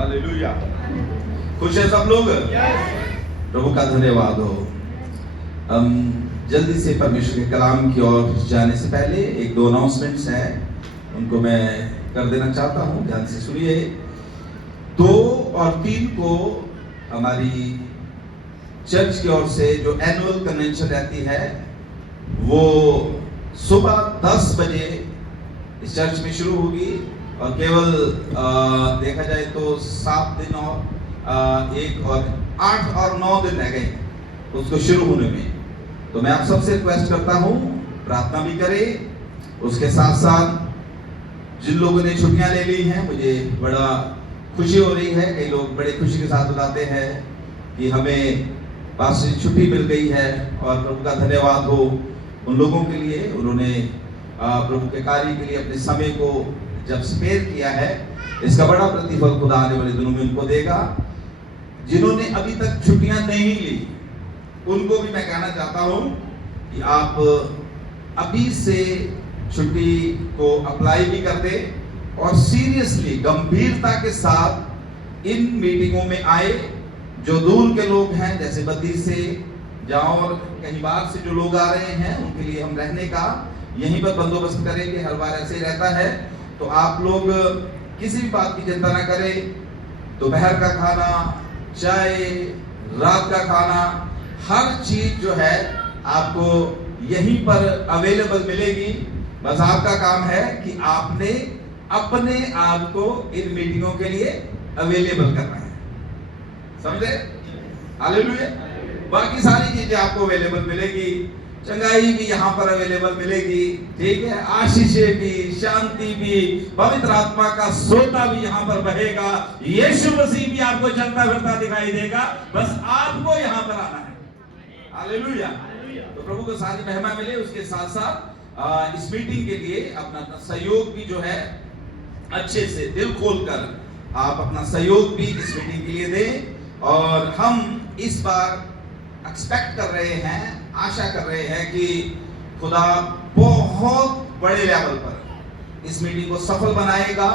Hallelujah. खुश है सब लोग? प्रभु का धन्यवाद हो। हम जल्दी से परमेश्वर के कलाम की ओर जाने से पहले एक दो अनाउंसमेंट्स हैं, उनको मैं कर देना चाहता हूँ। ध्यान से सुनिए। 2 और 3 को हमारी चर्च की ओर से जो एनुअल कन्वेंशन रहती है वो सुबह 10 बजे इस चर्च में शुरू होगी और केवल देखा जाए तो 7 दिन और 1 और 8 और 9 दिन रह गए उसको शुरू होने में। तो मैं आप सबसे रिक्वेस्ट करता हूँ प्रार्थना भी करें। उसके साथ साथ जिन लोगों ने छुट्टियां ले ली हैं, मुझे बड़ा खुशी हो रही है। कई लोग बड़े खुशी के साथ बताते हैं कि हमें पास से छुट्टी मिल गई है और प्रभु का धन्यवाद हो उन लोगों के लिए। उन्होंने प्रभु के कार्य के लिए अपने समय को जब स्पेयर किया है, इसका बड़ा प्रतिफल खुदा आने वाले दिनों में उनको देगा। जिन्होंने अभी तक छुट्टियां नहीं ली उनको भी मैं कहना चाहता हूं कि आप अभी से छुट्टी को अप्लाई भी कर दे और सीरियसली गंभीरता के साथ इन मीटिंगों में आए। जो दूर के लोग हैं जैसे बद्दी से या और कहीं बाहर से जो लोग आ रहे हैं, उनके लिए हम रहने का यहीं पर बंदोबस्त करेंगे। हर बार ऐसे ही रहता है। तो आप लोग किसी भी बात की चिंता ना करें। दोपहर का खाना, चाय, रात का खाना, हर चीज जो है आपको यहीं पर अवेलेबल मिलेगी। बस आपका काम है कि आपने अपने आप को इन मीटिंगों के लिए अवेलेबल करना है। समझे? हालेलुया। बाकी सारी चीजें आपको अवेलेबल मिलेगी। चंगाई भी यहाँ पर अवेलेबल मिलेगी, ठीक है। आशीषें भी, शांति भी, पवित्र आत्मा का सोता भी यहाँ पर बहेगा। यीशु मसीह भी आपको चलता फिरता दिखाई देगा। बस आपको यहाँ पर आना है। हालेलुया। तो प्रभु को सारी महिमा मिले। उसके साथ साथ इस मीटिंग के लिए अपना सहयोग भी जो है अच्छे से दिल खोलकर आप अपना सहयोग भी इस मीटिंग के लिए दें। और हम इस बार एक्सपेक्ट कर रहे हैं, आशा कर रहे हैं कि खुदा बहुत बड़े लेवल पर इस मीटिंग को सफल बनाएगा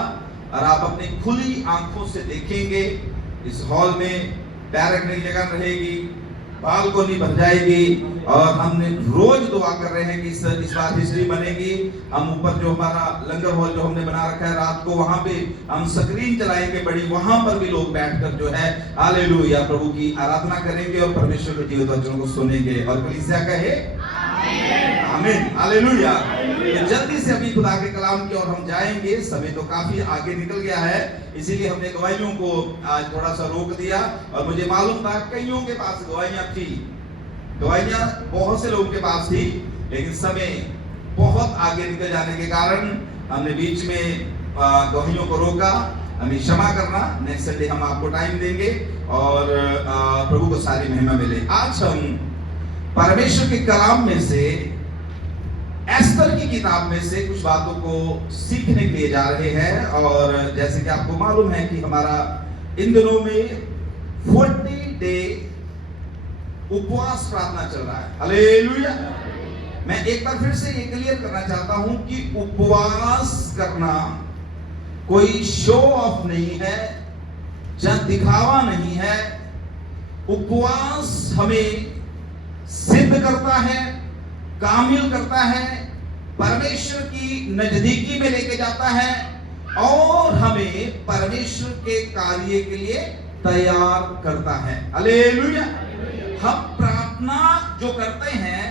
और आप अपनी खुली आंखों से देखेंगे। इस हॉल में पैर रखने की जगह रहेगी, बालकोनी बन जाएगी और हमने रोज दुआ कर रहे हैं कि इस बार हिस्ट्री बनेगी। हम ऊपर जो हमारा लंगर हॉल जो हमने बना रखा है, रात को वहां पे हम स्क्रीन चलाएंगे बड़ी, वहां पर भी लोग बैठकर जो है हालेलुया प्रभु की आराधना करेंगे और परमेश्वर के जीवित वचनों को सुनेंगे। और कलीसिया कहे आमीन। हालेलुया। तो जल्दी से अभी खुदा के कलाम की ओर हम जाएंगे। समय तो काफी आगे निकल गया है, इसीलिए हमने गवाहियों को आज थोड़ा सा रोक दिया। और मुझे मालूम था कईयों के पास गवाहियां थी, गवाहियां बहुत से लोगों के पास थी, लेकिन समय बहुत आगे निकल जाने के कारण हमने बीच में गवाहियों को रोका। हमें क्षमा करना। नेक्स्ट संडे हम आपको टाइम देंगे और प्रभु को सारी महिमा मिले। आज हम परमेश्वर के कलाम में से, एस्तर की किताब में से कुछ बातों को सीखने के लिए जा रहे हैं। और जैसे कि आपको मालूम है कि हमारा इन दिनों में 40 डे उपवास प्रार्थना चल रहा है। हालेलुया। मैं एक बार फिर से ये क्लियर करना चाहता हूं कि उपवास करना कोई शो ऑफ नहीं है, जहां दिखावा नहीं है। उपवास हमें सिद्ध करता है, कामिल करता है, परमेश्वर की नजदीकी में लेके जाता है और हमें परमेश्वर के कार्य के लिए तैयार करता है। हालेलुया। हम प्रार्थना जो करते हैं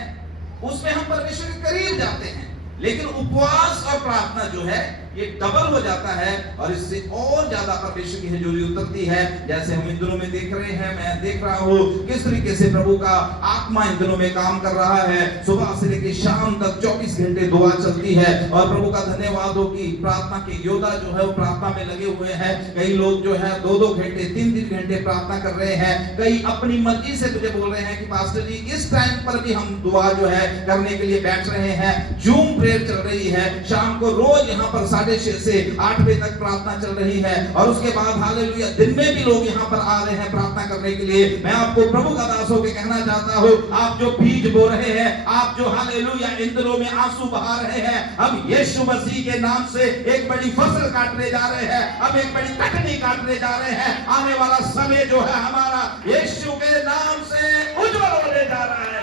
उसमें हम परमेश्वर के करीब जाते हैं, लेकिन उपवास और प्रार्थना जो है ये डबल हो जाता है और इससे और ज्यादा परमेश्वर की हजूरी उतरती है। जैसे हम इन दिनों में देख रहे हैं, मैं देख रहा हूं किस तरीके से प्रभु का आत्मा इन दिनों में काम कर रहा है। सुबह से लेकर शाम तक 24 घंटे दुआ चलती है और प्रभु का धन्यवाद हो कि प्रार्थना के योद्धा जो है वो प्रार्थना में लगे हुए हैं। कई लोग जो है 2-2 घंटे 3-3 घंटे प्रार्थना कर रहे हैं। कई अपनी मर्जी से मुझे बोल रहे हैं कि पास्टर जी इस टाइम पर भी हम दुआ जो है करने के लिए बैठ रहे हैं। जूम प्रेयर चल रही है शाम को, रोज यहाँ पर 6:30 से 8 बजे तक प्रार्थना चल रही है और उसके बाद हालेलुया दिन में भी लोग यहाँ पर आ रहे हैं प्रार्थना करने के लिए। मैं आपको प्रभु का दास होकर कहना चाहता हूँ, आप जो बीज बो रहे हैं, आप जो हालेलुया इन दिनों में आंसू बहा रहे हैं, अब यीशु मसीह के नाम से एक बड़ी फसल काटने जा रहे हैं, अब एक बड़ी कटनी काटने जा रहे हैं। आने वाला समय जो है हमारा यीशु के नाम से उज्जवल होने जा रहा है।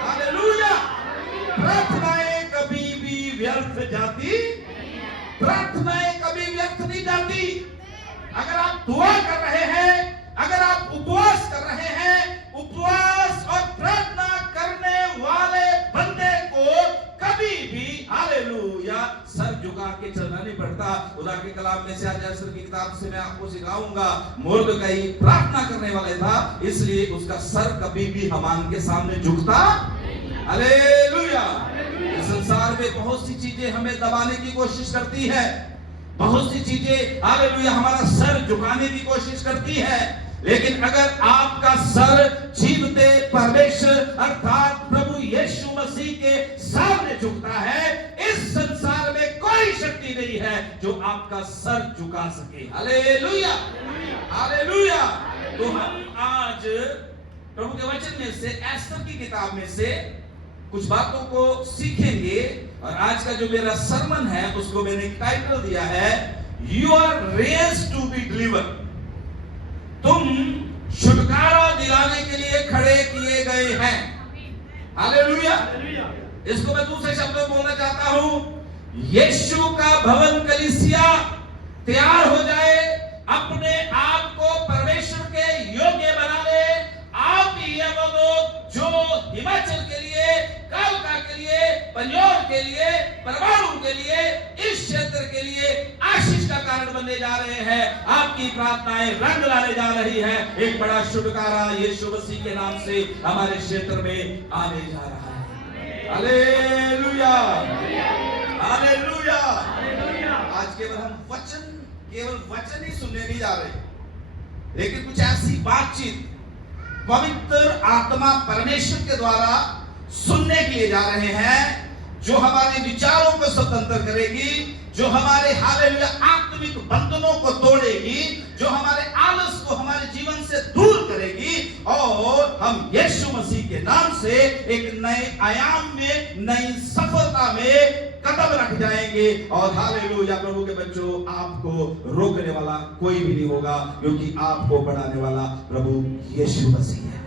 हालेलुया। प्रार्थनाएं कभी भी व्यर्थ जाती, प्रार्थनाएं कभी व्यर्थ नहीं जाती। अगर आप दुआ कर रहे हैं, अगर आप उपवास कर रहे हैं, उपवास और प्रार्थना करने वाले बंदे को कभी भी हालेलुया सर झुका के चलना नहीं पड़ता। खुदा के कलाम में से आज एस्तर की किताब से मैं आपको सिखाऊंगा। मुर्दकई प्रार्थना करने वाला था, इसलिए उसका सर कभी भी हामान के सामने झुकता। हालेलुया। इस संसार में बहुत सी चीजें हमें दबाने की कोशिश करती है, बहुत सी चीजें हालेलुया हमारा सर झुकाने की कोशिश करती है, लेकिन अगर आपका सर जीवते परमेश्वर अर्थात प्रभु यीशु मसीह के सामने झुकता है, इस संसार में कोई शक्ति नहीं है जो आपका सर झुका सके। Hallelujah, hallelujah. तो हम आज प्रभु के वचन में से एस्तर की किताब में से कुछ बातों को सीखेंगे और आज का जो मेरा सरमन है उसको मैंने टाइटल दिया है, you are raised to be delivered. तुम छुटकारा दिलाने के लिए खड़े किए गए हैं। हालेलुया। इसको मैं दूसरे शब्दों में बोलना चाहता हूं, यीशु का भवन कलीसिया तैयार हो जाए, अपने आप को परमेश्वर के योग्य बना ले। आप ही है वो लोग जो हिमाचल के लिए, कालका के लिए, पंजौर के लिए, परमाणु के लिए, इस क्षेत्र के लिए आशीष का कारण बनने जा रहे हैं। आपकी प्रार्थनाएं रंग लाने जा रही है। एक बड़ा छुटकारा यीशु मसीह के नाम से हमारे क्षेत्र में आने जा रहा है। Hallelujah, hallelujah. आज केवल हम केवल वचन ही सुनने नहीं जा रहे, लेकिन कुछ ऐसी बातचीत पवित्र आत्मा परमेश्वर के द्वारा सुनने के लिए जा रहे हैं जो हमारे विचारों को स्वतंत्र करेगी, जो हमारे हालेलुया आत्मिक बंधनों को तोड़ेगी, जो हमारे आलस को हमारे जीवन से दूर करेगी और हम यीशु मसीह के नाम से एक नए आयाम में, नई सफलता में कदम रख जाएंगे। और हालेलुया प्रभु के बच्चों, आपको रोकने वाला कोई भी नहीं होगा, क्योंकि आपको बढ़ाने वाला प्रभु यीशु मसीह है।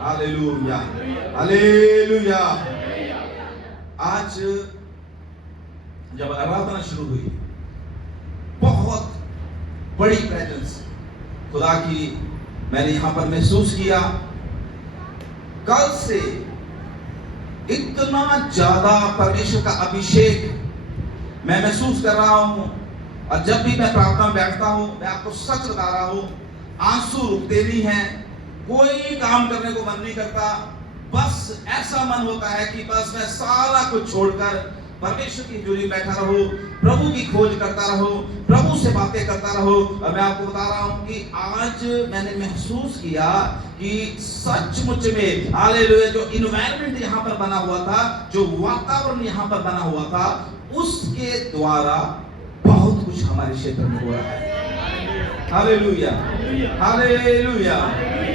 Hallelujah, hallelujah. आज जब आराधना शुरू हुई, बहुत बड़ी प्रेजेंस खुदा की मैंने यहां पर महसूस किया। कल से इतना ज्यादा परमेश्वर का अभिषेक मैं महसूस कर रहा हूं, और जब भी मैं प्रार्थना में बैठता हूं, मैं आपको सच बता रहा हूं, आंसू रुकते नहीं हैं, कोई काम करने को मन नहीं करता। बस ऐसा मन होता है कि बस मैं सारा कुछ छोड़कर परमेश्वर की हजूरी में बैठा रहो, प्रभु की खोज करता रहो, प्रभु से बातें करता रहो। और मैं आपको बता रहा हूं कि आज मैंने महसूस किया कि सचमुच में हालेलुया जो इन्वायरमेंट यहाँ पर बना हुआ था, जो वातावरण यहाँ पर बना हुआ था, उसके द्वारा बहुत कुछ हमारे क्षेत्र में हो रहा है। Hallelujah, hallelujah.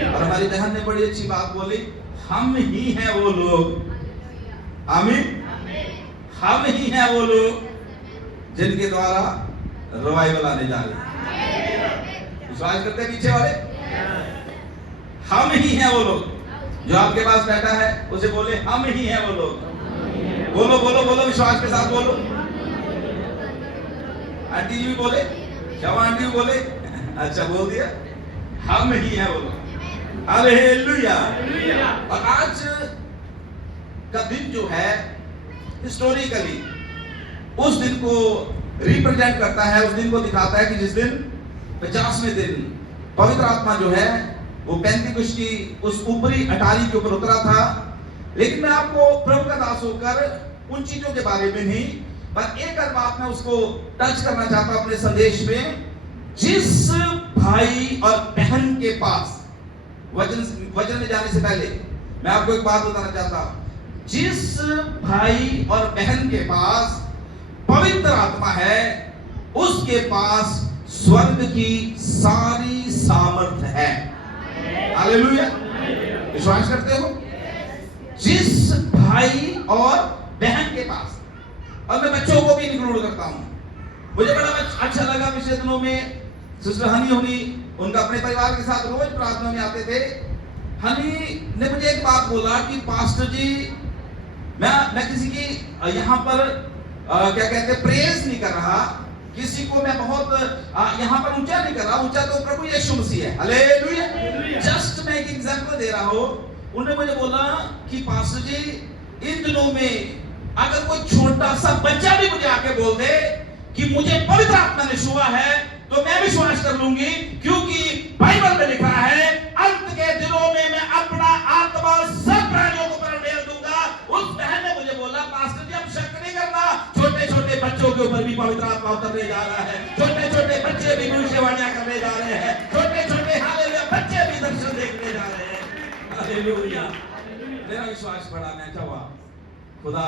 और हमारी बहन ने बड़ी अच्छी बात बोली, हम ही हैं वो लोग, आमीन, हम ही हैं वो लोग जिनके द्वारा रिवाइवल आने जा रहे हैं। विश्वास करते हैं पीछे वाले? हम ही हैं वो लोग। जो आपके पास बैठा है उसे बोले, हम ही हैं वो लोग। बोलो बोलो बोलो, विश्वास के साथ बोलो। आंटी जी भी बोले, क्षमा आंटी भी बोले, अच्छा बोल दिया, हम ही हैं वो लोग। हालेलुया। और आज का दिन जो है हिस्टोरिकली उस दिन को रिप्रेजेंट करता है, उस दिन को दिखाता है कि जिस दिन 50वें दिन पवित्र आत्मा जो है वो पेंतिकुस्त की उस ऊपरी अटारी के ऊपर उतरा था। लेकिन मैं आपको प्रभु का दास होकर उन चीजों के बारे में नहीं, पर एक और बात मैं उसको टच करना चाहता हूं अपने संदेश में। जिस भाई और बहन के पास वचन में जाने से पहले मैं आपको एक बात बताना चाहता हूं। जिस भाई और बहन के पास पवित्र आत्मा है, उसके पास स्वर्ग की सारी सामर्थ है। हालेलुया, विश्वास करते हो? जिस भाई और बहन के पास, और मैं बच्चों को भी इंक्लूड करता हूं, मुझे बड़ा अच्छा लगा पिछले दिनों में सिस्टर हनी होनी उनका अपने परिवार के साथ रोज प्रार्थना में आते थे। हनी ने मुझे एक बात बोला कि पास्टर जी, मैं किसी की यहाँ पर क्या कहते हैं प्रेज नहीं कर रहा, किसी को मैं बहुत यहाँ पर ऊंचा नहीं कर रहा, ऊंचा तो प्रभु यीशु मसीह है। हालेलुया। जस्ट मैं एक एग्जांपल दे रहा हूँ। उन्होंने मुझे बोला कि पास्टर जी, इन दिनों में अगर कोई छोटा सा बच्चा भी मुझे आके बोल दे कि मुझे पवित्र आत्मा ने छुआ है, तो मैं विश्वास कर लूंगी, क्योंकि बाइबल में लिखा है अंत के दिनों में मैं अपना आत्मा सब प्राणियों को पर मेल दूंगा। उस बहन ने मुझे बोला, पास्टर जी आप शक नहीं करना, छोटे छोटे बच्चों के ऊपर भी पवित्र आत्मा उतरने जा रहा है, छोटे छोटे बच्चे भी भविष्यवाणियां करने जा रहे हैं, छोटे छोटे हालेलुया बच्चे भी दर्शन देखने जा रहे हैं। हालेलुया। मेरा विश्वास बढ़ा, मैं चाहा खुदा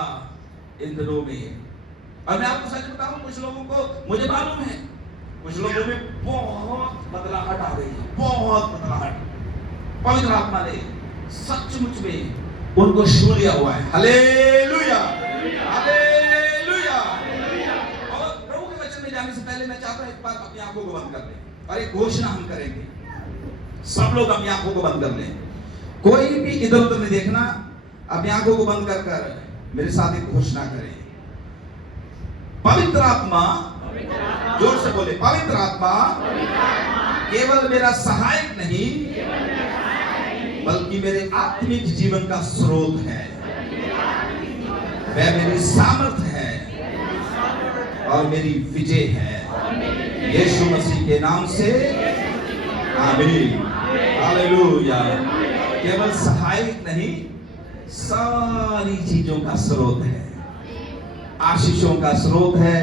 इन दिनों में, और मैं आपको सच बताऊं, कुछ लोगों को मुझे मालूम है, कुछ लोगों में बहुत बदलाहट आ गई है, बहुत बदलाहट। पवित्र आत्मा ने सचमुच में उनको छू लिया हुआ है। Hallelujah, hallelujah. और प्रभु के वचन में जाने से पहले मैं चाहता हूं एक बार अपनी आंखों को बंद कर लें और एक घोषणा हम करेंगे। सब लोग अपनी आंखों को बंद कर लें, कोई भी इधर उधर नहीं देखना, अपनी आंखों को बंद कर कर मेरे साथ एक घोषणा करें। पवित्र आत्मा, जोर से बोले, पवित्र आत्मा केवल मेरा सहायक नहीं, बल्कि मेरे आत्मिक जीवन का स्रोत है, वह मेरी सामर्थ है और मेरी विजय है। यीशु मसीह के नाम से आमीन। हालेलुया। केवल सहायक नहीं, सारी चीजों का स्रोत है, आशीषों का स्रोत है,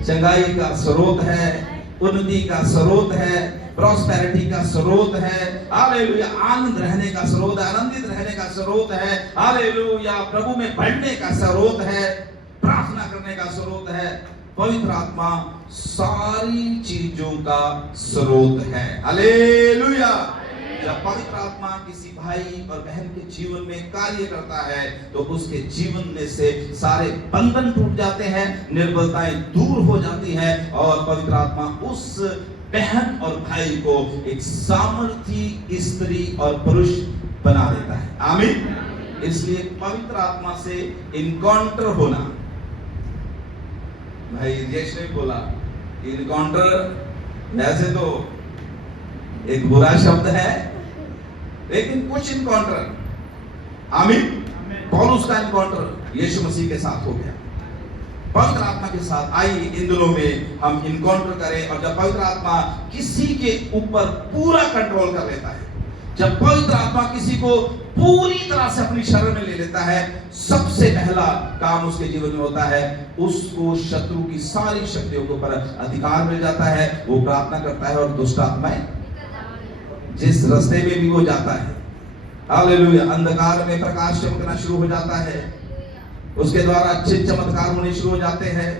चंगाई का स्रोत है, उन्नति का स्रोत है, प्रॉस्पेरिटी का स्रोत है। हालेलुया। आनंद रहने का स्रोत है, आनंदित रहने का स्रोत है। हालेलुया। प्रभु में बढ़ने का स्रोत है, प्रार्थना करने का स्रोत है। पवित्र आत्मा सारी चीजों का स्रोत है। हालेलुया। जब पवित्र आत्मा किसी भाई और बहन के जीवन में कार्य करता है तो उसके जीवन में से सारे बंधन टूट जाते हैं, निर्बलताएं दूर हो जाती हैं, और पवित्र आत्मा उस बहन और भाई को एक सामर्थी स्त्री और पुरुष बना देता है। आमीन। इसलिए पवित्र आत्मा से इनकाउंटर होना, भाई यीशु ने बोला इनकाउंटर वैसे तो एक बुरा शब्द है, लेकिन कुछ इनकाउंटर, आमीन, पौलुस का इनकाउंटर यीशु मसीह के साथ हो गया, पवित्र आत्मा के साथ। आइए इन दिनों में हम इनकाउंटर करें, और जब पवित्र आत्मा किसी के ऊपर पूरा कंट्रोल कर लेता है, जब पवित्र आत्मा किसी को पूरी तरह से अपनी शरण में ले लेता है, सबसे पहला काम उसके जीवन में होता है, उसको शत्रु की सारी शक्तियों के ऊपर अधिकार मिल जाता है। वो प्रार्थना करता है और दुष्ट आत्माएं जिस रास्ते में भी वो जाता है, हालेलुया, अंधकार में प्रकाश चमकना शुरू हो जाता है, उसके द्वारा अच्छे चमत्कार होने शुरू हो जाते हैं।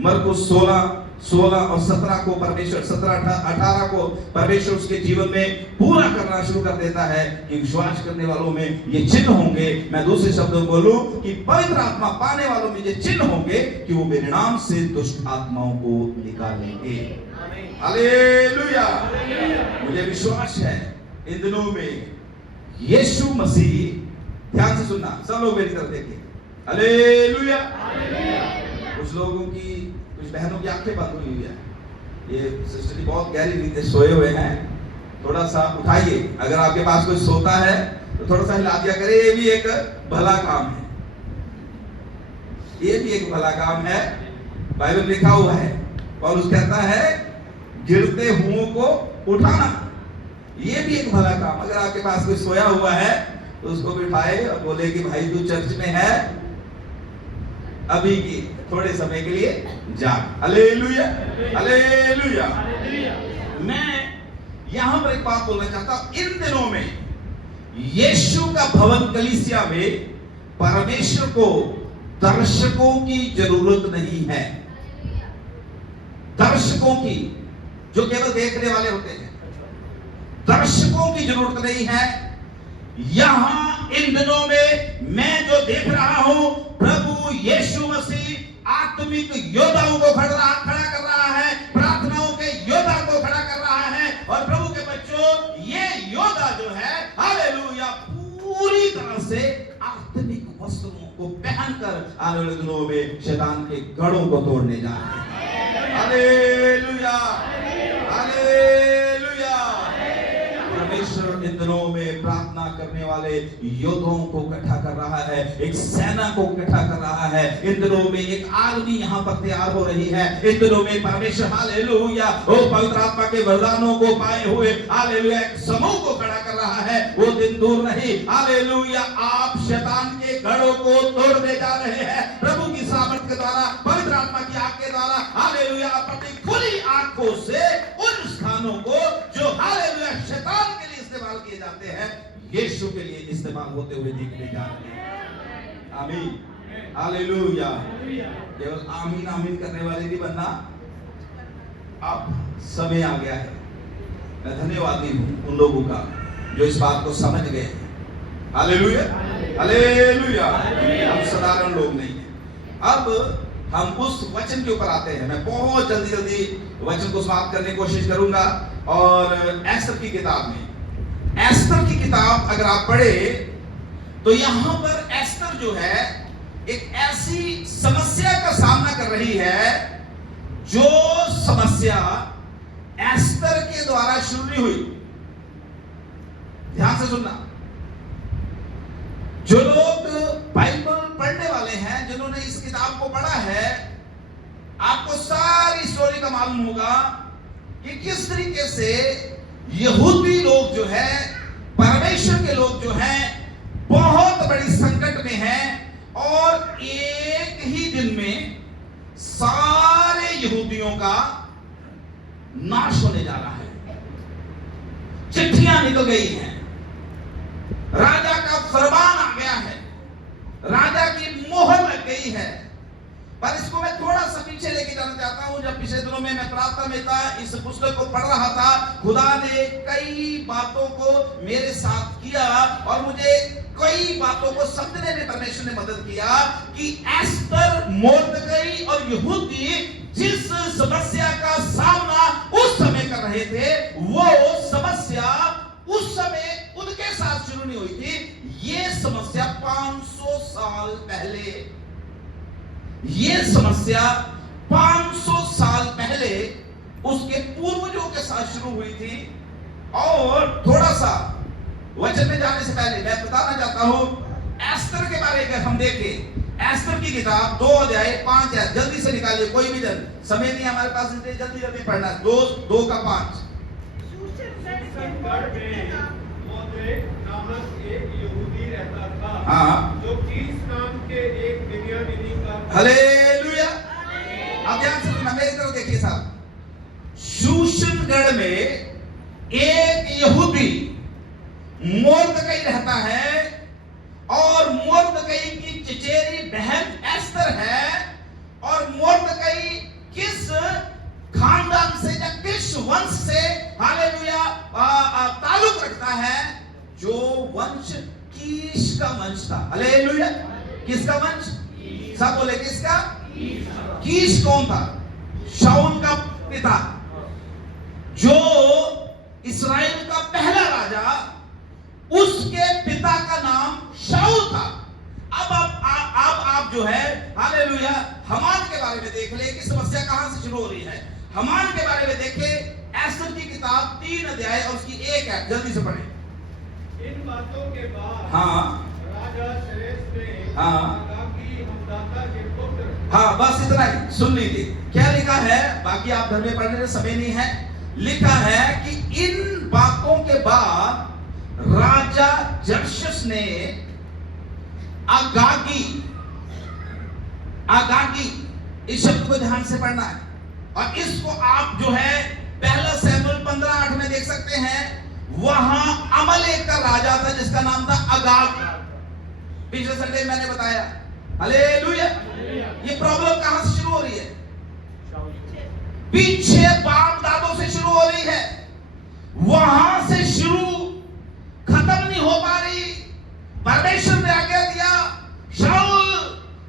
मरकुस 16 और 17 को परमेश्वर 17-18 को परमेश्वर उसके जीवन में पूरा करना शुरू कर देता है कि विश्वास करने वालों में ये चिन्ह होंगे। मैं दूसरे शब्दों में बोलूं कि पवित्र आत्मा पाने वालों में ये चिन्ह होंगे कि वो मेरे नाम से दुष्ट आत्माओं को निकालेंगे। हालेलुया। मुझे विश्वास है इन दिनों में यीशु मसीह, ध्यान से सुनना सब लोग मेरी तरफ देखिए, हालेलुया। कुछ लोगों की, कुछ बहनों की आंखें बंद हुई है, ये सिस्टर जी बहुत गहरी नींद से सोए हुए हैं, थोड़ा सा उठाइए। अगर आपके पास कोई सोता है तो थोड़ा सा हिला दिया करे, ये भी एक भला काम है, ये भी एक भला काम है। बाइबल में लिखा हुआ है, पौलुस कहता है गिरते हुओं को उठाना, ये भी एक भला काम। अगर आपके पास कोई सोया हुआ है तो उसको बिठाए और बोले कि भाई तू चर्च में है, अभी की थोड़े समय के लिए जाग। Hallelujah, hallelujah. मैं यहां पर एक बात बोलना चाहता हूं, इन दिनों में यीशु का भवन कलीसिया में परमेश्वर को दर्शकों की जरूरत नहीं है। दर्शकों की, जो केवल देखने वाले होते हैं, दर्शकों की जरूरत नहीं है। यहां इन दिनों में मैं जो देख रहा हूं, प्रभु यीशु मसीह आत्मिक योद्धाओं को खड़ा कर रहा है, प्रार्थनाओं के योद्धा को खड़ा कर रहा है। और प्रभु के बच्चों, ये योद्धा जो है, हालेलुया, पूरी तरह से आत्मिक वस्त्रों को पहनकर आने वाले दिनों में शैतान के गढ़ों को तोड़ने जा रहे हैं। Hallelujah, hallelujah. परमेश्वर इन दिनों में प्रार्थना करने वाले योद्धाओं को इकट्ठा कर रहा है, एक सेना को इकट्ठा कर रहा है। इन दिनों में एक आर्मी यहाँ पर तैयार हो रही है। इन दिनों में परमेश्वर, हालेलुया, वो पवित्र आत्मा के वरदानों को पाए हुए, हालेलुया, एक समूह को खड़ा कर रहा है। वो दिन दूर नहीं, हालेलुया, आप शैतान के गढ़ों को तोड़ने जा रहे हैं प्रभु की सामर्थ के द्वारा, पवित्र आत्मा की आग के द्वारा। हालेलुया, अपनी खुली आंखों से उन स्थानों को जो हालेलुया शैतान के लिए इस्तेमाल किए जाते हैं, यीशु के लिए इस्तेमाल होते हुए देखने जा रहे हैं। आमीन, हालेलुया। केवल आमीन आमीन करने वाले नहीं बनना। अब समय आ गया है। मैं धन्यवादी हूं उन लोगों का जो इस बात को समझ गए। Hallelujah, hallelujah. हम साधारण लोग नहीं हैं। अब हम उस वचन के ऊपर आते हैं। मैं बहुत जल्दी वचन को समाप्त करने की कोशिश करूंगा। और एस्तर की किताब में, एस्तर की किताब अगर आप पढ़े तो यहां पर एस्तर जो है एक ऐसी समस्या का सामना कर रही है जो समस्या एस्तर के द्वारा शुरू नहीं हुई। ध्यान से सुनना। जो लोग बाइबल पढ़ने वाले हैं, जिन्होंने इस किताब को पढ़ा है, आपको सारी स्टोरी का मालूम होगा कि किस तरीके से यहूदी लोग जो है, परमेश्वर के लोग जो हैं, बहुत बड़ी संकट में हैं। और एक ही दिन में सारे यहूदियों का नाश होने जा रहा है। चिट्ठियां निकल गई हैं, राजा का फरमान आ गया है, राजा की मोहर लग गई है। पर इसको मैं थोड़ा सा पीछे लेके जाना चाहता हूं। जब पिछले दिनों में मैं प्रार्थना में था, इस पुस्तक को पढ़ रहा था, खुदा ने कई बातों को मेरे साथ किया और मुझे कई बातों को समझने में परमेश्वर ने मदद किया कि एस्तर, मोर्दकई और यहूदी जिस समस्या का सामना उस समय कर रहे थे, वो समस्या उस समय उनके साथ शुरू नहीं हुई थी। ये समस्या 500 साल पहले, ये समस्या 500 साल पहले उसके पूर्वजों के साथ शुरू हुई थी। और थोड़ा सा वचन में जाने से पहले मैं बताना चाहता हूं, एस्तर के बारे में हम देखें। एस्तर की किताब 2 अध्याय 5 है। जल्दी से निकालिए, कोई भी जल्द, समय नहीं हमारे पास, इसलिए जल्दी जल्दी पढ़ना। 2 का 5। नामक एक यहूदी रहता था, हाँ, जो कीश नाम के एक बिन्यामीनी का। हालेलुया। अब ध्यान से सुनना, मेरी तरफ देखिए साहब। शूशनगढ़ में एक यहूदी मोर्दकई रहता है, और मोर्दकई की चचेरी बहन एस्तर है। और मोर्दकई किस खानदान से या किस वंश से, हालेलुया, ताल्लुक रखता है? जो वंश कीश का वंश था। हालेलुया। किसका वंश? सब बोले किसका? कीश कौन था? शाऊल का पिता, जो इस्राएल का पहला राजा, उसके पिता का नाम शाऊल था। अब आप जो है, हालेलुया, हामान के बारे में देख ले कि समस्या कहां से शुरू हो रही है। हामान के बारे में देखें, एस्तर की किताब 3 अध्याय और उसकी 1 है। जल्दी से पढ़ें। इन बातों के बाद हाँ, राजा शरेश ने अगागी हमदाता के पुत्र। हाँ, बस इतना ही सुन लीजिए क्या लिखा है। बाकी आप घर में पढ़ने का समय नहीं है। लिखा है कि इन बातों के बाद राजा जर्शस ने अगागी, इस शब्द को ध्यान से पढ़ना है। और इसको आप जो है 1 शमूएल 15:8 में देख सकते हैं। वहां अमलेक का राजा था जिसका नाम था अगाग। पिछले संडे मैंने बताया। हालेलुया। ये प्रॉब्लम कहां से शुरू हो रही है? पीछे बाप दादों से शुरू हो रही है, वहां से शुरू खत्म नहीं हो पा रही। परमेश्वर ने आज्ञा दिया, शाऊल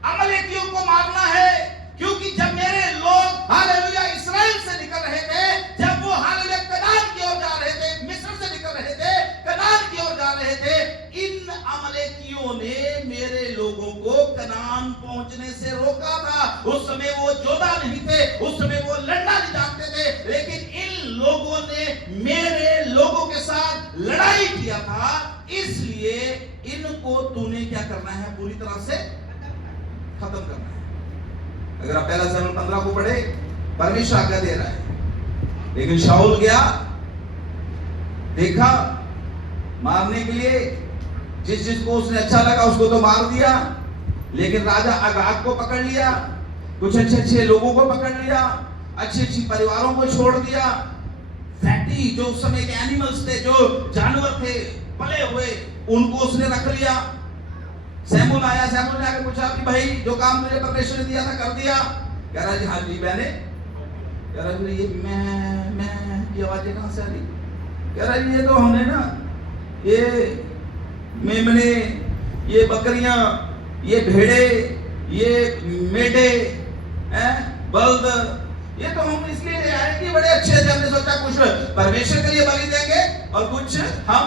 अमलेकियों को मारना है, क्योंकि जब मेरे लोग हालेलुया इस्राएल से निकल रहे थे, जब वो हालेलुया कनान की ओर जा रहे थे, मिस्र से निकल रहे थे, कनान की ओर जा रहे थे, इन अमलेकियों ने मेरे लोगों को कनान पहुंचने से रोका था। उस समय वो योद्धा नहीं थे, उस समय वो लड़ना नहीं जानते थे, लेकिन इन लोगों ने मेरे लोगों के साथ लड़ाई किया था, इसलिए इनको तूने क्या करना है, पूरी तरह से खत्म करना है। अगर आप पहला शमूएल 15 को पढ़े, परमेश्वर आज्ञा दे रहा है, लेकिन शाऊल गया, देखा मारने के लिए, जिसको उसने अच्छा लगा उसको तो मार दिया, लेकिन राजा अगाग को पकड़ लिया, कुछ अच्छे लोगों को पकड़ लिया, अच्छी परिवारों को छोड़ दिया, फैटी जो उस समय के एनिमल्स थे, जो जानवर थे पले हुए, उनको उसने रख लिया। सैमुएल आया, सैमुएल ने आकर पूछा कि भाई जो काम तुझे परमेश्वर ने दिया था कर दिया? कह रहा जी हाँ जी मैंने। कह रहा ये मैं की आवाजें कहां से आ रही? कह रहा ये तो हमने ना ये मेमने, ये बकरियां, ये भेड़े, ये मेढे, बल्द, ये तो हम इसलिए ले आए कि बड़े अच्छे थे। हमने सोचा कुछ परमेश्वर के लिए बलि देंगे और कुछ हम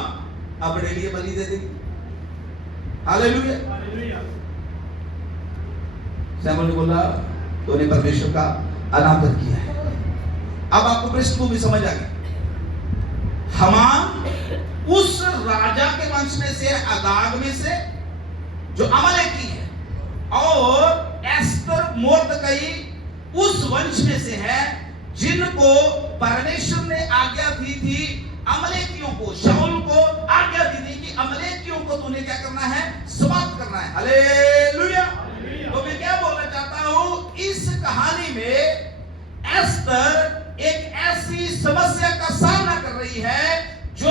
अपने लिए बलि दे देंगे। हालेलुया। सैमुएल ने बोला तूने परमेश्वर का अनादर किया है। अब आपको पृष्ठभूमि समझ आ गई। हामान उस राजा के वंश में से, अगाग में से, जो अमलेकी है, और एस्तर मोर्दकई उस वंश में से है जिनको परमेश्वर ने आज्ञा दी थी, अमलेकियों को, शाऊल को आज्ञा दी थी कि अमलेकियों को तूने क्या करना है, समाप्त करना है। हालेलुया। तो मैं क्या बोलना चाहता हूं, इस कहानी में एस्तर एक ऐसी समस्या का सामना कर रही है जो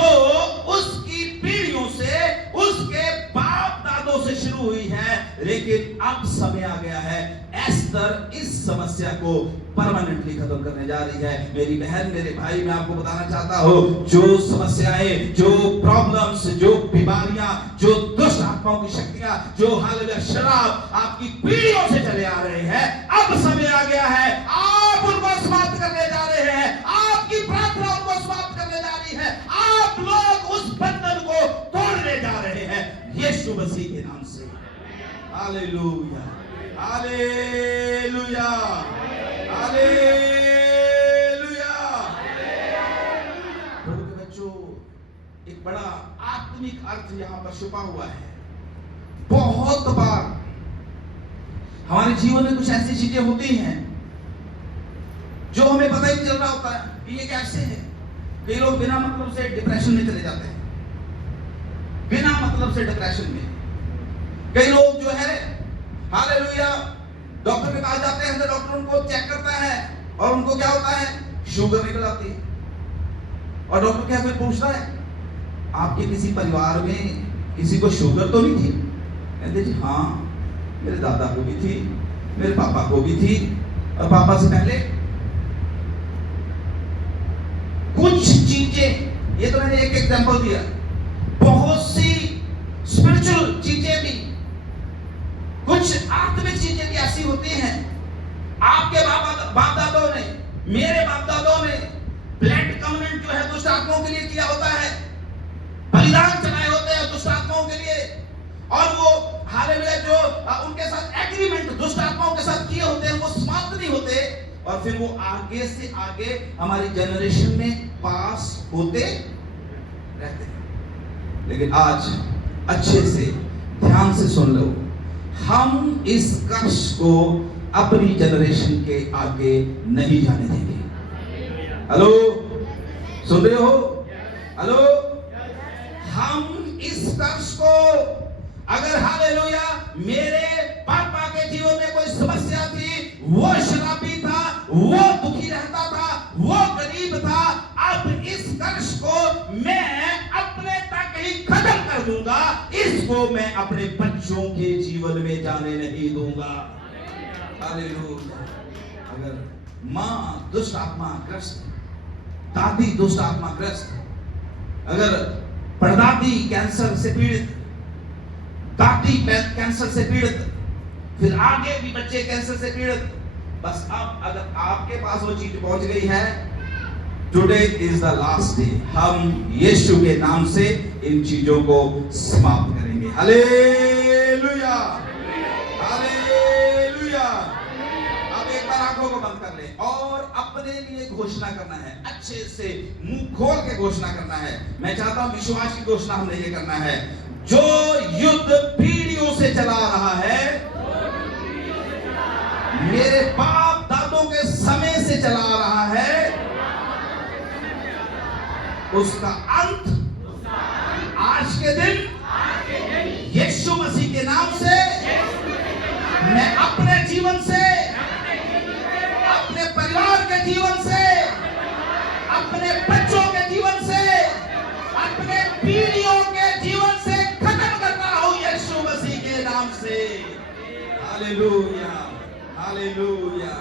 उसकी पीढ़ियों से, उसके बाप दादों से शुरू हुई है, लेकिन अब समय आ गया है, एस्तर इस समस्या को परमानेंटली खत्म करने जा रही है। मेरी बहन, मेरे भाई, मैं आपको बताना चाहता हूं, जो समस्याएं, जो प्रॉब्लम्स, जो बीमारियां, जो दुष्ट आत्माओं की शक्तियां, जो हालेलुया शराब आपकी पीढ़ियों से चले आ रहे हैं, अब समय आ गया है, आप उनको समाप्त करने जा रहे हैं, आपकी प्रार्थना उनको समाप्त करने जा रही है, आप लोग उस बंधन को तोड़ने जा रहे हैं यीशु मसीह के नाम से। Hallelujah, hallelujah, hallelujah. प्रभु के बच्चों, एक बड़ा आत्मिक अर्थ यहां पर छुपा हुआ है। बहुत बार हमारे जीवन में कुछ ऐसी चीजें होती हैं जो हमें पता ही नहीं चल रहा होता है कि ये कैसे है। कई लोग बिना मतलब से डिप्रेशन में चले जाते हैं, बिना मतलब से डिप्रेशन में। कई लोग जो है हालेलुया डॉक्टर के पास जाते हैं तो डॉक्टर उनको चेक करता है और उनको क्या होता है, शुगर निकल आती है, और डॉक्टर क्या फिर पूछता है आपके किसी परिवार में किसी को शुगर तो नहीं थी? कहते जी हाँ, मेरे दादा को भी थी, मेरे पापा को भी थी, और पापा से पहले कुछ चीजें, ये तो मैंने एक एग्जांपल दिया, बहुत सी स्पिरिचुअल चीजें भी, कुछ आत्मिक चीजें भी ऐसी होती हैं। आपके बाप दादों ने, मेरे बाप दादों ने ब्लड कवनेंट जो है दुष्ट आत्माओं के लिए किया होता है, बलिदान चढ़ाए होते हैं दुष्ट आत्माओं के लिए, और वो हालेलुया जो उनके साथ एग्रीमेंट दुष्ट आत्माओं के साथ किए होते हैं वो समाप्त नहीं होते, और फिर वो आगे से आगे हमारी जनरेशन में पास होते रहते हैं। लेकिन आज अच्छे से ध्यान से सुन लो, हम इस कर्ष को अपनी जनरेशन के आगे नहीं जाने देंगे। हेलो, सुन रहे हो? हेलो, हम इस कर्ष को, अगर हालेलुया मेरे पापा के जीवन में कोई समस्या थी, वो शराबी था, वो दुखी रहता था, वो गरीब था, अब इस कर्ष को मैं अपने तक ही खत्म कर दूंगा, इसको मैं अपने बच्चों के जीवन में जाने नहीं दूंगा। हालेलुया। अगर माँ दुष्ट आत्मा ग्रस्त, दादी दुष्ट आत्मा ग्रस्त, अगर परदादी कैंसर से पीड़ित, दादी कैंसर से पीड़ित, फिर आगे भी बच्चे कैंसर से पीड़ित, बस अब अगर आपके पास वो चीज पहुंच गई है, today is the last day, हम यीशु के नाम से इन चीजों को समाप्त करेंगे। Hallelujah, hallelujah. अब एक बार आंखों को बंद कर ले और अपने लिए घोषणा करना है, अच्छे से मुंह खोल के घोषणा करना है। मैं चाहता हूं विश्वास की घोषणा हमने ये करना है, जो युद्ध पीढ़ियों से चला रहा है, मेरे बाप दादों के समय से चला रहा है, उसका अंत आज के दिन यीशु मसीह के नाम से मैं अपने जीवन से, अपने परिवार के जीवन से, अपने बच्चों के जीवन से, अपने पीढ़ियों के जीवन से खत्म कर रहा हूं यीशु मसीह के नाम से। Hallelujah, hallelujah,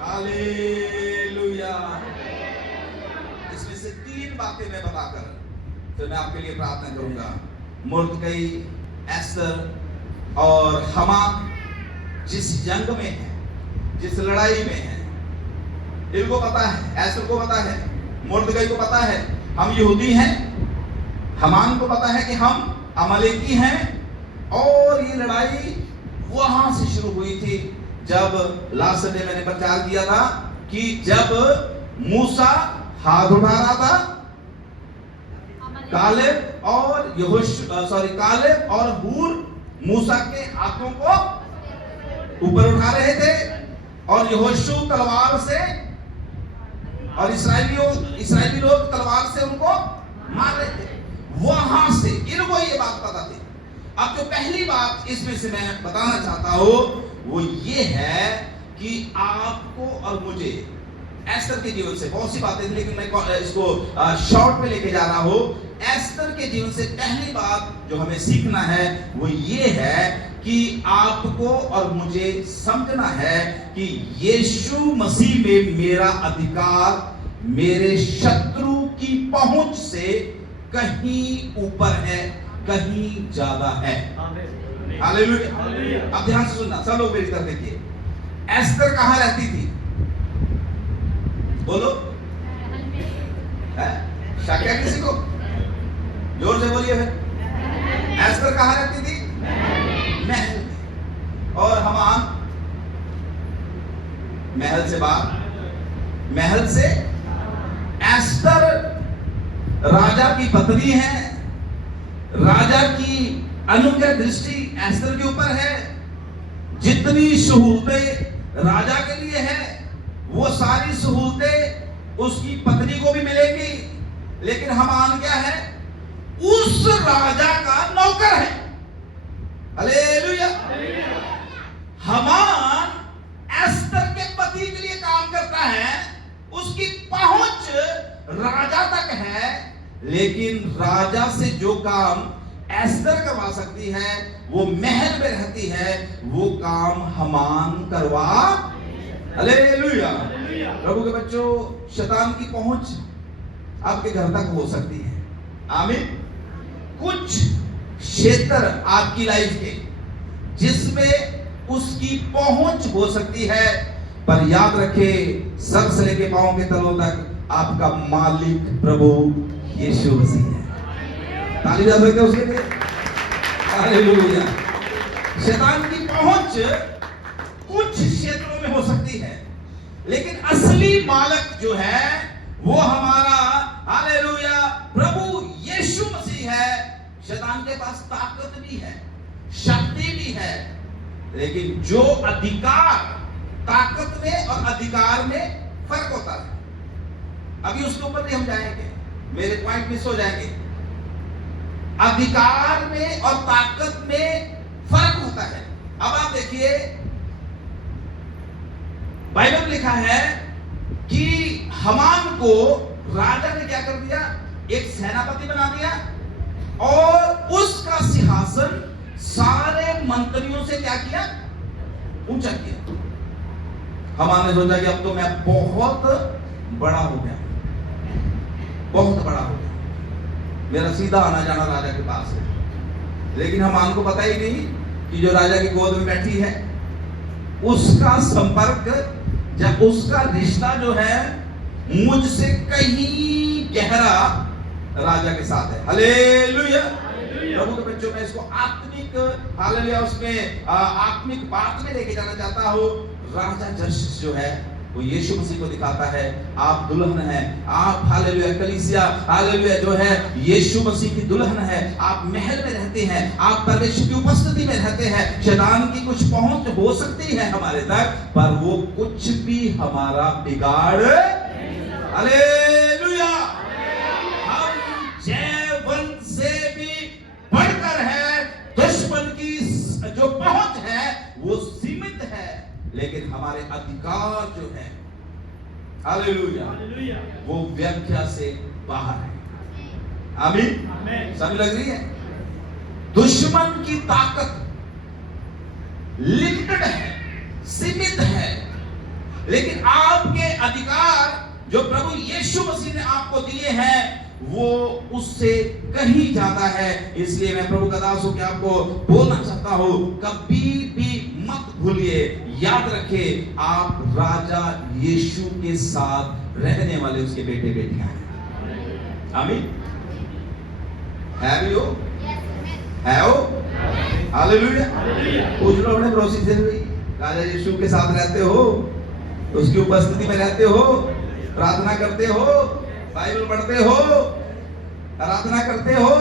hallelujah. इसमें से 3 बातें मैं बताकर फिर मैं आपके लिए प्रार्थना करूंगा। मुर्दकई, एस्तर और हामान जिस जंग में है, जिस लड़ाई में है, इनको पता है, एस्तर को पता है, मुर्दकई को पता है हम यहूदी हैं, हामान को पता है कि हम अमलेकी हैं, और ये लड़ाई वहां से शुरू हुई थी जब लास्ट संडे मैंने प्रचार किया था कि जब मूसा हाथ उठा रहा था, कालेब और हूर मूसा के हाथों को ऊपर उठा रहे थे, और यहोशू तलवार से, और इस्राएली लोग तलवार से उनको मार रहे थे। वहां से इनको ये बात पता थी। अब जो पहली बात इसमें से मैं बताना चाहता हूं वो ये है कि आपको और मुझे, एस्तर के जीवन से बहुत सी बातें थी लेकिन मैं इसको शॉर्ट में लेके जा रहा हूं। एस्तर के जीवन से पहली बात जो हमें सीखना है वो ये है कि आपको और मुझे समझना है कि यीशु मसीह में मेरा अधिकार मेरे शत्रु की पहुंच से कहीं ऊपर है, कहीं ज्यादा है। हालेलुया। अब ध्यान से सुनना, सब लोग मेरी तरफ देखिए। एस्तर कहां रहती थी? बोलो, शक है किसी को? जोर से बोलिए फिर। एस्तर कहां रहती थी? महल में। और हामान महल से बाहर। महल से एस्तर राजा की पत्नी है, राजा की अनुग्रह दृष्टि एस्तर के ऊपर है, जितनी सहूलतें राजा के लिए है वो सारी सहूलतें उसकी पत्नी को भी मिलेंगी, लेकिन हामान क्या है? उस राजा का नौकर है। हालेलुया। हामान एस्तर के पति के लिए काम करता है, उसकी पहुंच राजा तक है, लेकिन राजा से जो काम एस्तर करवा सकती है, वो महल में रहती है, वो काम हामान करवा। हालेलुया। प्रभु के बच्चों, शैतान की पहुंच आपके घर तक हो सकती है। आमीन। कुछ क्षेत्र आपकी लाइफ के जिसमें उसकी पहुंच हो सकती है, पर याद रखें सर से लेके पांव के तलों तक आपका मालिक प्रभु यीशु मसीह है। ताली बजा सकते हैं उसके लिए? हालेलुया। शैतान की पहुंच कुछ क्षेत्रों में हो सकती है, लेकिन असली मालिक जो है वो हमारा, हालेलुया, प्रभु यीशु मसीह है। शैतान के पास ताकत भी है, शक्ति भी है, लेकिन जो अधिकार, ताकत में और अधिकार में फर्क होता है। अभी उसके ऊपर नहीं हम जाएंगे, मेरे पॉइंट मिस हो जाएंगे। अधिकार में और ताकत में फर्क होता है। अब आप देखिए, बाइबल में लिखा है कि हामान को राजा ने क्या कर दिया? एक सेनापति बना दिया, और उसका सिंहासन सारे मंत्रियों से क्या किया? ऊंचा किया। हमारे सोचा कि अब तो मैं बहुत बड़ा हो गया, बहुत बड़ा हो गया, मेरा सीधा आना जाना राजा के पास है। लेकिन हमान को पता ही नहीं कि जो राजा की गोद में बैठी है उसका संपर्क या उसका रिश्ता जो है मुझसे कहीं गहरा राजा के साथ है। हालेलुया। प्रभु के बच्चों, मैं इसको आत्मिक हालेलुया उसमें आत्मिक बात में लेके जाना चाहता हूँ। राजा जर्शिश जो है वो यीशु मसीह को दिखाता है। आप दुल्हन है, आप हालेलुया कलीसिया हालेलुया जो है यीशु मसीह की दुल्हन है। आप महल में रहते हैं, आप परमेश्वर की उपस्थिति में रहते हैं। शैतान की कुछ पहुंच हो सकती है हमारे तक, पर वो कुछ भी हमारा बिगाड़ हालेलुया। हम जयवंत से भी बढ़कर है। दुश्मन की जो पहुंच है वो सीमित है, लेकिन हमारे अधिकार जो है हालेलुया वो व्याख्या से बाहर है। आमीन। समझ लग रही है? दुश्मन की ताकत लिमिटेड है, सीमित है, लेकिन आपके अधिकार जो प्रभु यीशु मसीह ने आपको दिए हैं वो उससे कहीं ज्यादा है। इसलिए मैं प्रभु का दास होकर आपको बोलना चाहता हूं, कभी भी मत भूलिए, याद रखें, आप राजा यीशु के साथ रहने वाले उसके बेटे बेटियां हैं। आमीन। है वो? है वो? हालेलुया। कुछ लोग अपने पड़ोसी से भी राजा यीशु के साथ रहते हो, उसकी उपस्थिति में रहते हो, प्रार्थना करते हो, बाइबल पढ़ते हो, आराधना करते हो।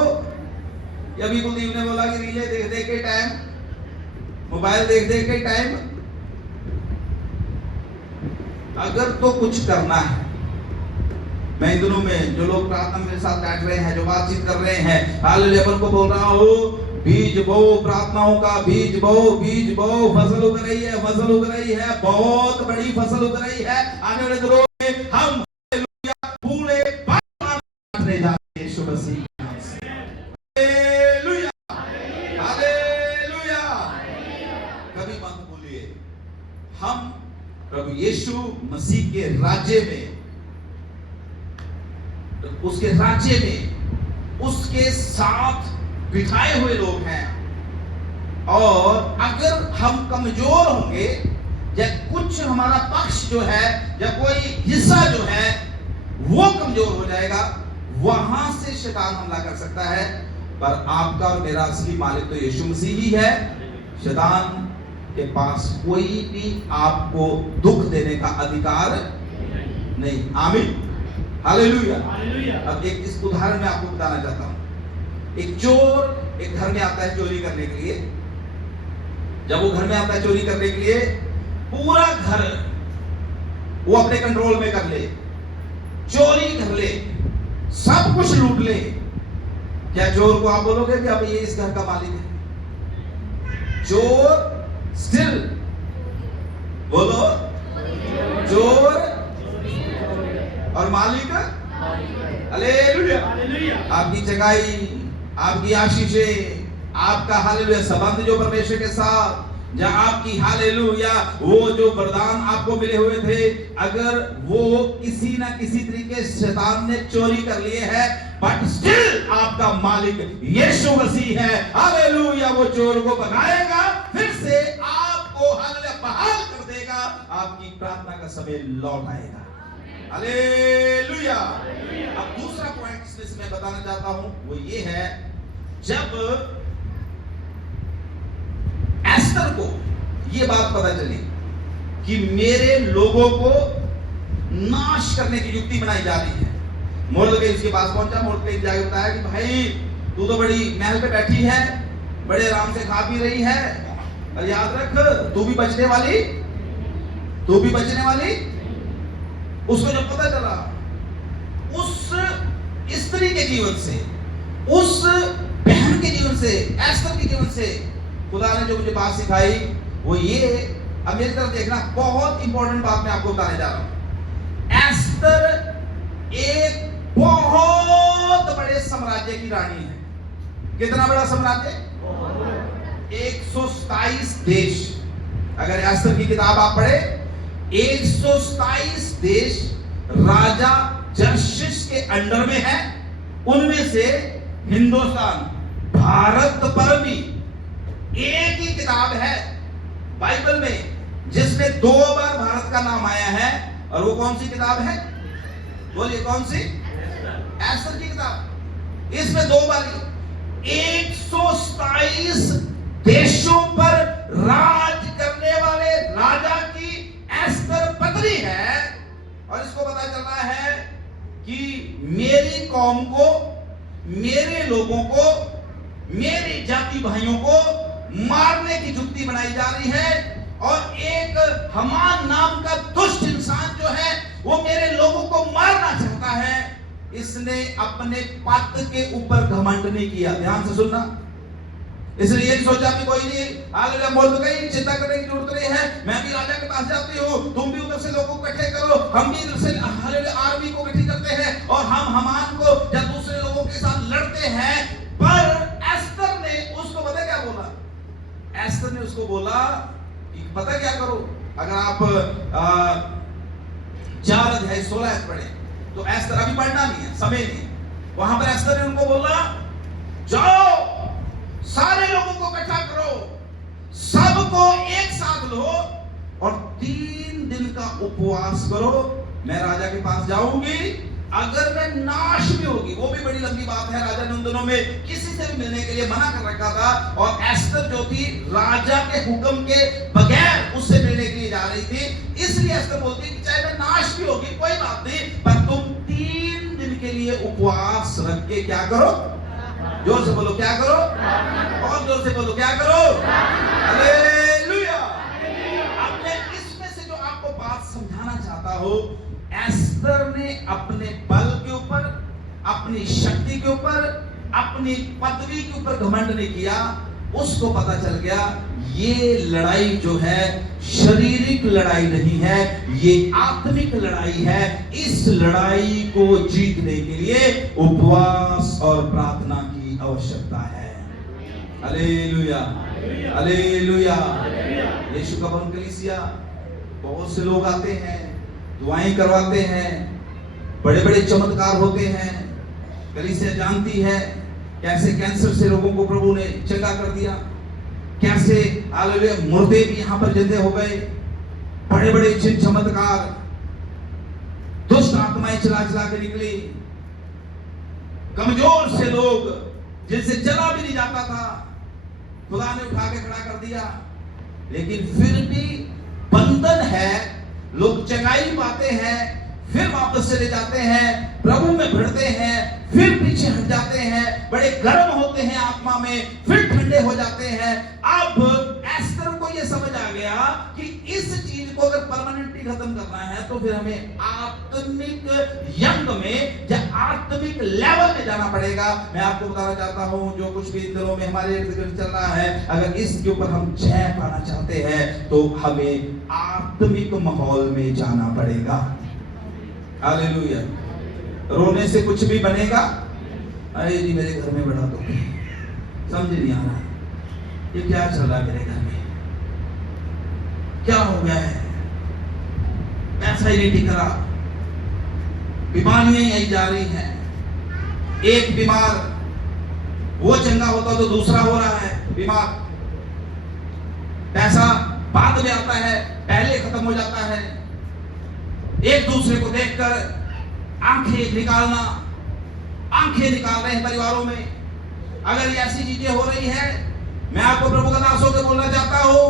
या भी कुलदीप ने बोला कि रीले देख देख के टाइम, मोबाइल देख देख के टाइम, अगर तो कुछ करना है, मैं इन दिनों में जो लोग प्रार्थना मेरे साथ बैठ रहे हैं, जो बातचीत कर रहे हैं, हालेलुया को बोल रहा हूं, बीज बो, प्रार्थनाओं का बीज बो, बीज बो, फसल उग रही है, फसल उग रही है, बहुत बड़ी फसल उग रही है। आने वाले दिनों में हम पूरे बांटने जा रहे हैं यीशु मसीह के नाम से। Hallelujah, hallelujah. कभी मत भूलिए, हम प्रभु यीशु मसीह के राज्य में, उसके राज्य में उसके साथ बिठाए हुए लोग हैं। और अगर हम कमजोर होंगे या कुछ हमारा पक्ष जो है या कोई हिस्सा जो है वो कमजोर हो जाएगा, वहां से शैतान हमला कर सकता है। पर आपका और मेरा असली मालिक तो यीशु मसीह ही है। शैतान के पास कोई भी आपको दुख देने का अधिकार नहीं। आमीन, हालेलुया। अब एक इस उदाहरण में आपको बताना चाहता हूं। एक चोर एक घर में आता है चोरी करने के लिए। जब वो घर में आता है चोरी करने के लिए, पूरा घर वो अपने कंट्रोल में कर ले, चोरी कर ले, सब कुछ लूट ले। क्या चोर को आप बोलोगे कि अब ये इस घर का मालिक है? चोर स्टिल बोलो, चोर और मालिक हालेलुया। आपकी जगाई, आपकी आशीषें, आपका हालेलुया संबंध जो परमेश्वर के साथ, जहां आपकी हालेलुया वो जो वरदान आपको मिले हुए थे, अगर वो किसी ना किसी तरीके से शैतान ने चोरी कर लिए है, बट स्टिल आपका मालिक यीशु मसीह है। हालेलुया। वो चोर को बनाएगा, फिर से आपको हालेलुया बहाल कर देगा, आपकी प्रार्थना का समय लौट आएगा। हालेलुया। अब दूसरा पॉइंट इसमें मैं बताना चाहता हूं वो ये है, जब एस्तर को ये बात पता चली कि मेरे लोगों को नाश करने की युक्ति बनाई जा रही है, मोर्देकै उसके पास पहुंचा। मोर्देकै जाके बताया कि भाई तू तो बड़ी महल पे बैठी है, बड़े आराम से खा पी रही है, और याद रख तू भी बचने वाली, तू भी बचने वाली। उसको जब पता चला उस स्त्री के जीवन से, उस बहन के जीवन से, एस्तर के जीवन से, खुदा ने जो मुझे बात सिखाई वो ये, अब मेरी तरफ देखना, बहुत इंपॉर्टेंट बात मैं आपको बताने जा रहा हूं। एस्तर एक बहुत बड़े साम्राज्य की रानी है। कितना बड़ा साम्राज्य? 127 देश। अगर एस्तर की किताब आप पढ़े, 127 देश राजा जर्शिश के अंडर में है। उनमें से हिंदुस्तान, भारत पर भी एक ही किताब है बाइबल में जिसमें 2 बार भारत का नाम आया है, और वो कौन सी किताब है? बोलिए कौन सी? एस्तर की किताब। इसमें 2 बार 127 देशों पर राज करने वाले राजा की एस्तर पत्नी है, और इसको पता चल रहा है कि मेरी कौम को, मेरे लोगों को, मेरे जाति भाइयों को मारने की जुक्ति बनाई जा रही है, और एक हमान नाम का दुष्ट इंसान जो है वो मेरे लोगों को मारना चाहता है। इसने अपने पद के ऊपर घमंड नहीं किया। ध्यान से सुनना। इसलिए ये सोचा कि कोई नहीं, हालेलुया, मोर्दकै चिंता करने की जरूरत नहीं है, मैं भी राजा के पास जाती हूँ, तुम भी उधर से लोगों को इकट्ठे करो, हम भी इधर से हालेलुया आर्मी को इकट्ठी करते हैं, और हम हमान को या दूसरे लोगों के साथ लड़ते हैं। पर एस्तर ने उसको पता क्या बोला? एस्तर ने उसको बोला कि पता क्या करो, अगर आप 4 अध्याय 16 पढ़े तो एस्तर, अभी पढ़ना नहीं है, समय नहीं है, वहां पर एस्तर ने उनको बोला, जाओ सारे लोगों को इकट्ठा करो, सबको एक साथ लो, और 3 दिन का उपवास करो, मैं राजा के पास जाऊंगी, अगर मैं नाश भी होगी, वो भी बड़ी लंबी बात है, राजा ने उन दोनों में किसी से भी मिलने के लिए मना कर रखा था, और एस्तर जो थी राजा के हुक्म के बगैर उससे मिलने के लिए जा रही थी। इसलिए एस्तर बोलती कि चाहे मैं नाश भी होगी कोई बात नहीं, पर तुम 3 दिन के लिए उपवास रख के क्या करो? जोर से बोलो, क्या करो? और जोर से बोलो, क्या करो? हालेलुया। अब मैं इसमें से जो आपको बात समझाना चाहता हूं, एस्तर ने अपने बल के ऊपर, अपनी शक्ति के ऊपर, अपनी पदवी के ऊपर घमंड नहीं किया। उसको पता चल गया ये लड़ाई जो है शारीरिक लड़ाई नहीं है, ये आत्मिक लड़ाई है। इस लड़ाई को जीतने के लिए उपवास और प्रार्थना की आवश्यकता है। Hallelujah, hallelujah. यीशु का भवन कलीसिया, बहुत से लोग आते हैं, दुआएं करवाते हैं, बड़े बड़े चमत्कार होते हैं। कलीसिया जानती है कैसे कैंसर से लोगों को प्रभु ने चंगा कर दिया, कैसे हालेलुया मुर्दे भी यहां पर जिंदे हो गए, बड़े बड़े चिन्ह चमत्कार, दुष्ट आत्माएं चला चला के निकली, कमजोर से लोग जिनसे चला भी नहीं जाता था खुदा ने उठा के खड़ा कर दिया। लेकिन फिर भी बंधन है, लोग चंगाई पाते हैं, फिर वापस चले जाते हैं, प्रभु में भिड़ते हैं, फिर पीछे हट जाते हैं, बड़े गर्म होते हैं आत्मा में, फिर ठंडे हो जाते हैं। अब एस्तर को यह समझ आ गया कि इस चीज को अगर परमानेंटली खत्म करना है तो फिर हमें आत्मिक यंग में या आत्मिक लेवल में जाना पड़ेगा। मैं आपको बताना चाहता हूं, जो कुछ भी इन दिनों में हमारे इर्द गिर्द चल रहा है, अगर इसके ऊपर हम जय पाना चाहते हैं तो हमें आत्मिक माहौल में जाना पड़ेगा। हालेलुया। रोने से कुछ भी बनेगा? अरे जी मेरे घर में बड़ा दुख है, समझ नहीं आ रहा ये क्या चल रहा है मेरे घर में, क्या हो गया है, पैसा ही नहीं टिक रहा, बीमारियां आई जा रही हैं, एक बीमार वो चंगा होता तो दूसरा हो रहा है बीमार, पैसा बाद में आता है, पहले खत्म हो जाता है। एक दूसरे को देखकर आंखें निकाल रहे हैं परिवारों में। अगर ये ऐसी चीजें हो रही है, मैं आपको प्रभु का दास होकर बोलना चाहता हूं,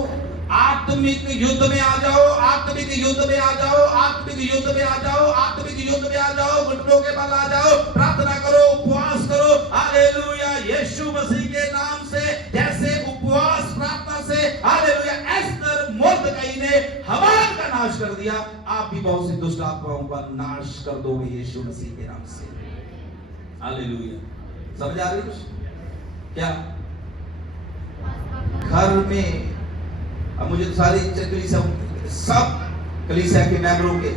आत्मिक युद्ध में आ जाओ, आत्मिक युद्ध में आ जाओ, आत्मिक युद्ध में आ जाओ, आत्मिक युद्ध में आ जाओ, घुटनों के बल आ जाओ, प्रार्थना करो, उपवास करो। हालेलुया। यीशु मसीह के नाम से जैसे उपवास प्रार्थना से हालेलुया एस्तर मोर्दकै ने हमान का नाश कर दिया, आप भी बहुत सी दुष्ट आत्माओं का नाश कर दोगे यीशु मसीह के नाम से। हालेलुया। समझ आ रही कुछ? क्या घर में, अब मुझे तो सारी कलीसिया, सब कलीसिया के मेंबरों के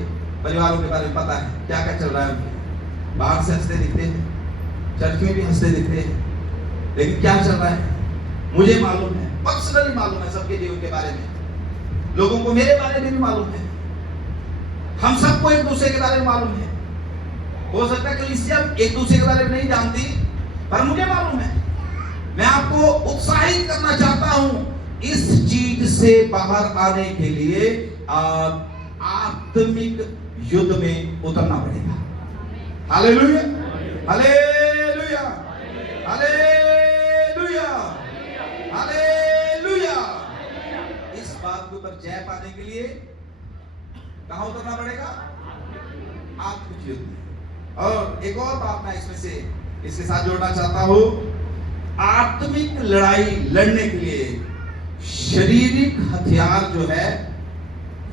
परिवारों के बारे में पता है क्या क्या चल रहा है उनके। बाहर से हंसते दिखते हैं, चर्च में भी हंसते दिखते हैं, लेकिन क्या चल रहा है मुझे मालूम है, पर्सनली मालूम है सबके जीवन के बारे में, लोगों को मेरे बारे में भी मालूम है। हम सबको एक दूसरे के बारे में मालूम है। हो सकता है कलीसिया एक दूसरे के बारे में नहीं जानती, पर मुझे मालूम है। मैं आपको उत्साहित करना चाहता हूं, इस चीज से बाहर आने के लिए आत्मिक युद्ध में उतरना पड़ेगा। Hallelujah, hallelujah, hallelujah, hallelujah. इस बात के ऊपर जय पाने के लिए कहां उतरना पड़ेगा? आत्मिक युद्ध। और एक और बात मैं इसमें से इसके साथ जोड़ना चाहता हूं, आत्मिक लड़ाई लड़ने के लिए शारीरिक हथियार जो है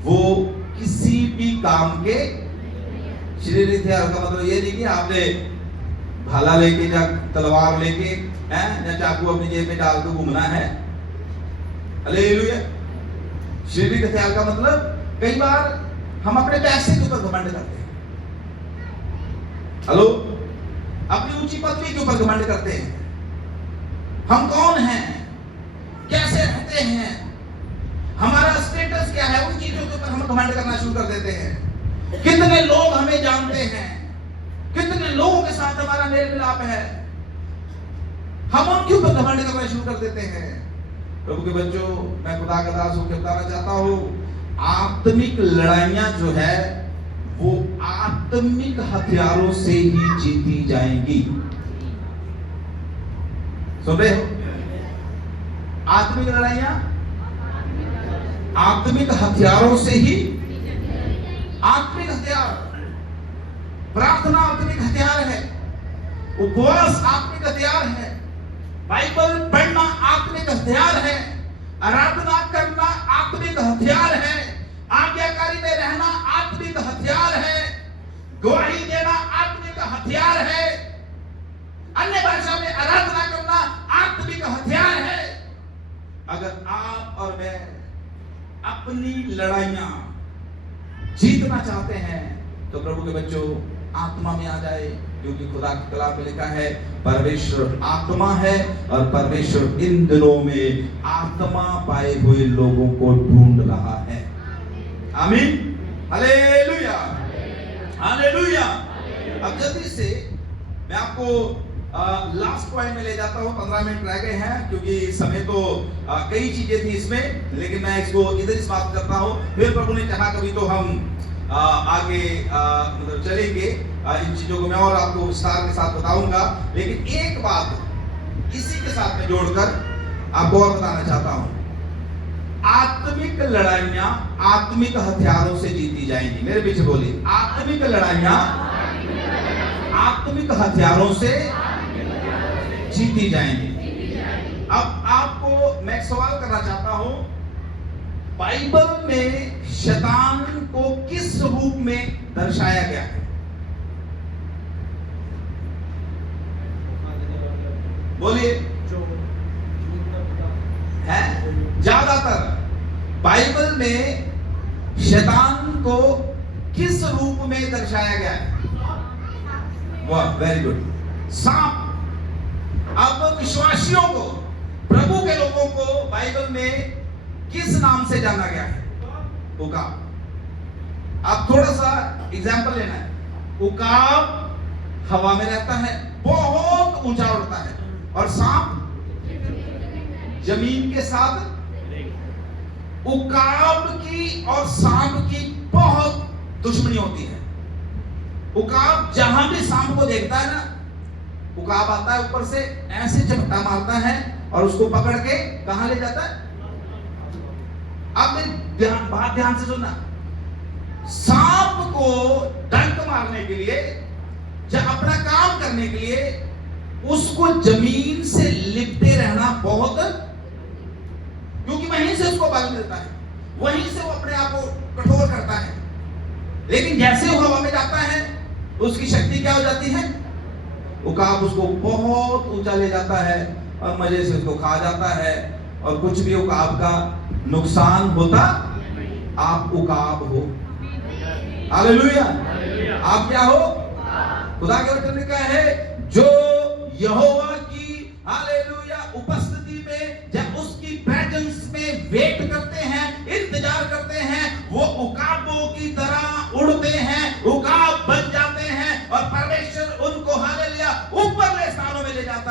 वो किसी भी काम के, शारीरिक हथियार का मतलब ये नहीं कि आपने भाला लेके या तलवार लेके या चाकू अपनी जेब में डाल के घूमना है। हालेलुया। शारीरिक हथियार का मतलब कई बार हम अपने पैसे के ऊपर घमंड करते हैं। हेलो, अपनी ऊंची पदवी के ऊपर घमंड करते हैं। हम कौन हैं, कैसे रहते हैं, हमारा स्टेटस क्या है, उन चीजों के ऊपर हम घमंड करना शुरू कर देते हैं। कितने लोग हमें जानते हैं, कितने लोगों के साथ हमारा मेल मिलाप है, हम उनके ऊपर घमंड करना शुरू कर देते हैं। प्रभु के बच्चों, मैं खुदा का दास होकर बताना चाहता हूं, आत्मिक लड़ाइयां जो है वो आत्मिक हथियारों से ही जीती जाएंगी। सुन रहे हो? आत्मिक लड़ाइयां आत्मिक हथियारों से ही, आत्मिक हथियार, प्रार्थना आत्मिक हथियार है, उपवास आत्मिक हथियार है, बाइबल पढ़ना आत्मिक हथियार है, आराधना करना आत्मिक हथियार है, आज्ञाकारी में रहना आत्मिक हथियार है, गवाही देना आत्मिक हथियार है, अन्य भाषा में आराधना करना आत्मिक हथियार है। अगर आप और मैं अपनी लड़ाइयां जीतना चाहते हैं तो प्रभु के बच्चों आत्मा में आ जाए, क्योंकि खुदा की कलाम में लिखा है परमेश्वर आत्मा है और परमेश्वर इन दिनों में आत्मा पाए हुए लोगों को ढूंढ रहा है। आमीन, हालेलुया, हालेलुया। अब जल्दी से मैं आपको लास्ट पॉइंट में ले जाता हूं। 15 मिनट रह गए हैं, क्योंकि समय तो कई चीजें थी इसमें, लेकिन मैं इसको इधर ही समाप्त करता हूं। फिर प्रभु ने चाहा कभी तो हम आगे मतलब चलेंगे, इन चीजों को मैं और आपको विस्तार के साथ बताऊंगा। लेकिन एक बात इसी के साथ में जोड़कर आपको और बताना चाहता हूं, आत्मिक लड़ाइयां आत्मिक हथियारों से जीती जाएंगी। मेरे पीछे बोलिए, आत्मिक लड़ाइयां आत्मिक हथियारों से जीती जाएंगी। अब आपको मैं एक सवाल करना चाहता हूं, बाइबल में शैतान को किस रूप में दर्शाया गया है? बोलिए। है ज्यादातर बाइबल में शैतान को किस रूप में दर्शाया गया है? वाह, वेरी गुड, सांप। अब विश्वासियों को, प्रभु के लोगों को बाइबल में किस नाम से जाना गया है? उकाब। अब थोड़ा सा एग्जाम्पल लेना है। उकाब हवा में रहता है, बहुत ऊंचा उड़ता है, और सांप जमीन के साथ। उकाब की और सांप की बहुत दुश्मनी होती है। उकाब जहां भी सांप को देखता है ना, उकाब आता है ऊपर से, ऐसे झपटा मारता है और उसको पकड़ के कहां ले जाता है? अब बात ध्यान से सुनना। सांप को डंक मारने के लिए या अपना काम करने के लिए उसको जमीन से लिपटे रहना बहुत, क्योंकि वहीं से उसको बल मिलता है, वहीं से वो अपने आप को कठोर करता है। लेकिन जैसे वो हवा में जाता है, उसकी शक्ति क्या हो जाती है? उकाब उसको बहुत ऊंचा ले जाता है और मजे से उसको खा जाता है, और कुछ भी उकाब का नुकसान होता, आप उकाब हो। हालेलुया। आप क्या हो? खुदा के वचन में क्या है? जो यहोवा की हालेलुया उपस्थिति में या उसकी प्रेजेंस में वेट करते हैं, इंतजार करते हैं, वो उकाबों की तरह उड़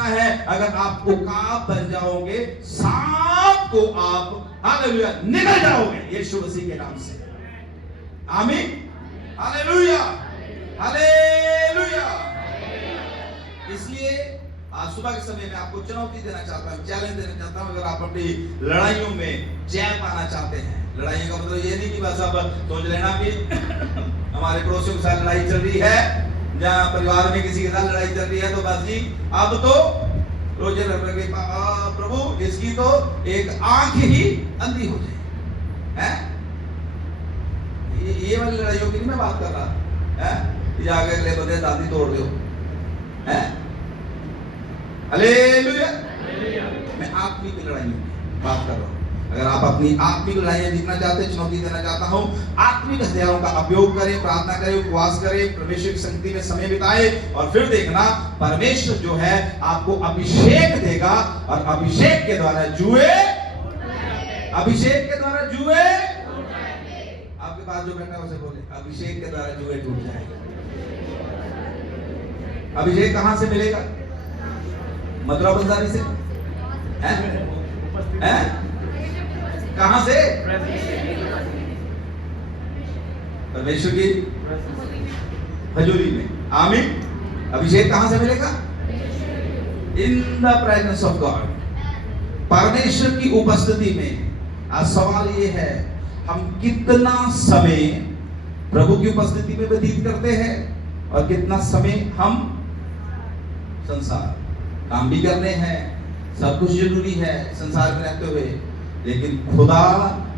कहता है अगर आप उकाब बन जाओगे, सांप को आप हालेलुया निकल जाओगे यीशु मसीह के नाम से। आमीन, हालेलुया, हालेलुया। इसलिए आज सुबह के समय में आपको चुनौती देना चाहता हूं, चैलेंज देना चाहता हूं। अगर आप अपनी लड़ाइयों में जय पाना चाहते हैं, लड़ाइयों का मतलब ये नहीं कि बस अब सोच लेना कि हमारे पड़ोसियों के साथ लड़ाई चल रही है, जहां परिवार में किसी के साथ लड़ाई चल रही है तो बस जी अब तो रोजे रखे प्रभु इसकी तो एक आंख ही अंधी हो जाए, है? ये वाली लड़ाइयों की नहीं मैं बात कर रहा है, जाके अगले बंदे दादी तोड़ दो, है? हालेलुया। मैं आत्मिक लड़ाइयों की बात कर रहा हूं। अगर आप अपनी आत्मिक लड़ाइयां जीतना चाहते हैं, चुनौती देना चाहता हूं, आत्मिक हथियारों का उपयोग करें, प्रार्थना करें, उपवास करें, परमेश्वर की संगति में समय बिताएं, और फिर देखना परमेश्वर जो है आपको अभिषेक देगा, और अभिषेक के द्वारा जुए, अभिषेक के द्वारा जुए, आपके पास जो बैठा है उसे बोले अभिषेक के द्वारा जुए टूट जाएंगे। अभिषेक कहां से मिलेगा? मथुरा बंजारी से, हैं? कहां से? परमेश्वर की हजूरी में। आमीन। अभिषेक कहां से मिलेगा? In the presence of God, परमेश्वर की उपस्थिति में। आज सवाल ये है, हम कितना समय प्रभु की उपस्थिति में व्यतीत करते हैं, और कितना समय हम संसार काम भी करने हैं, सब कुछ जरूरी है संसार में रहते हुए, लेकिन खुदा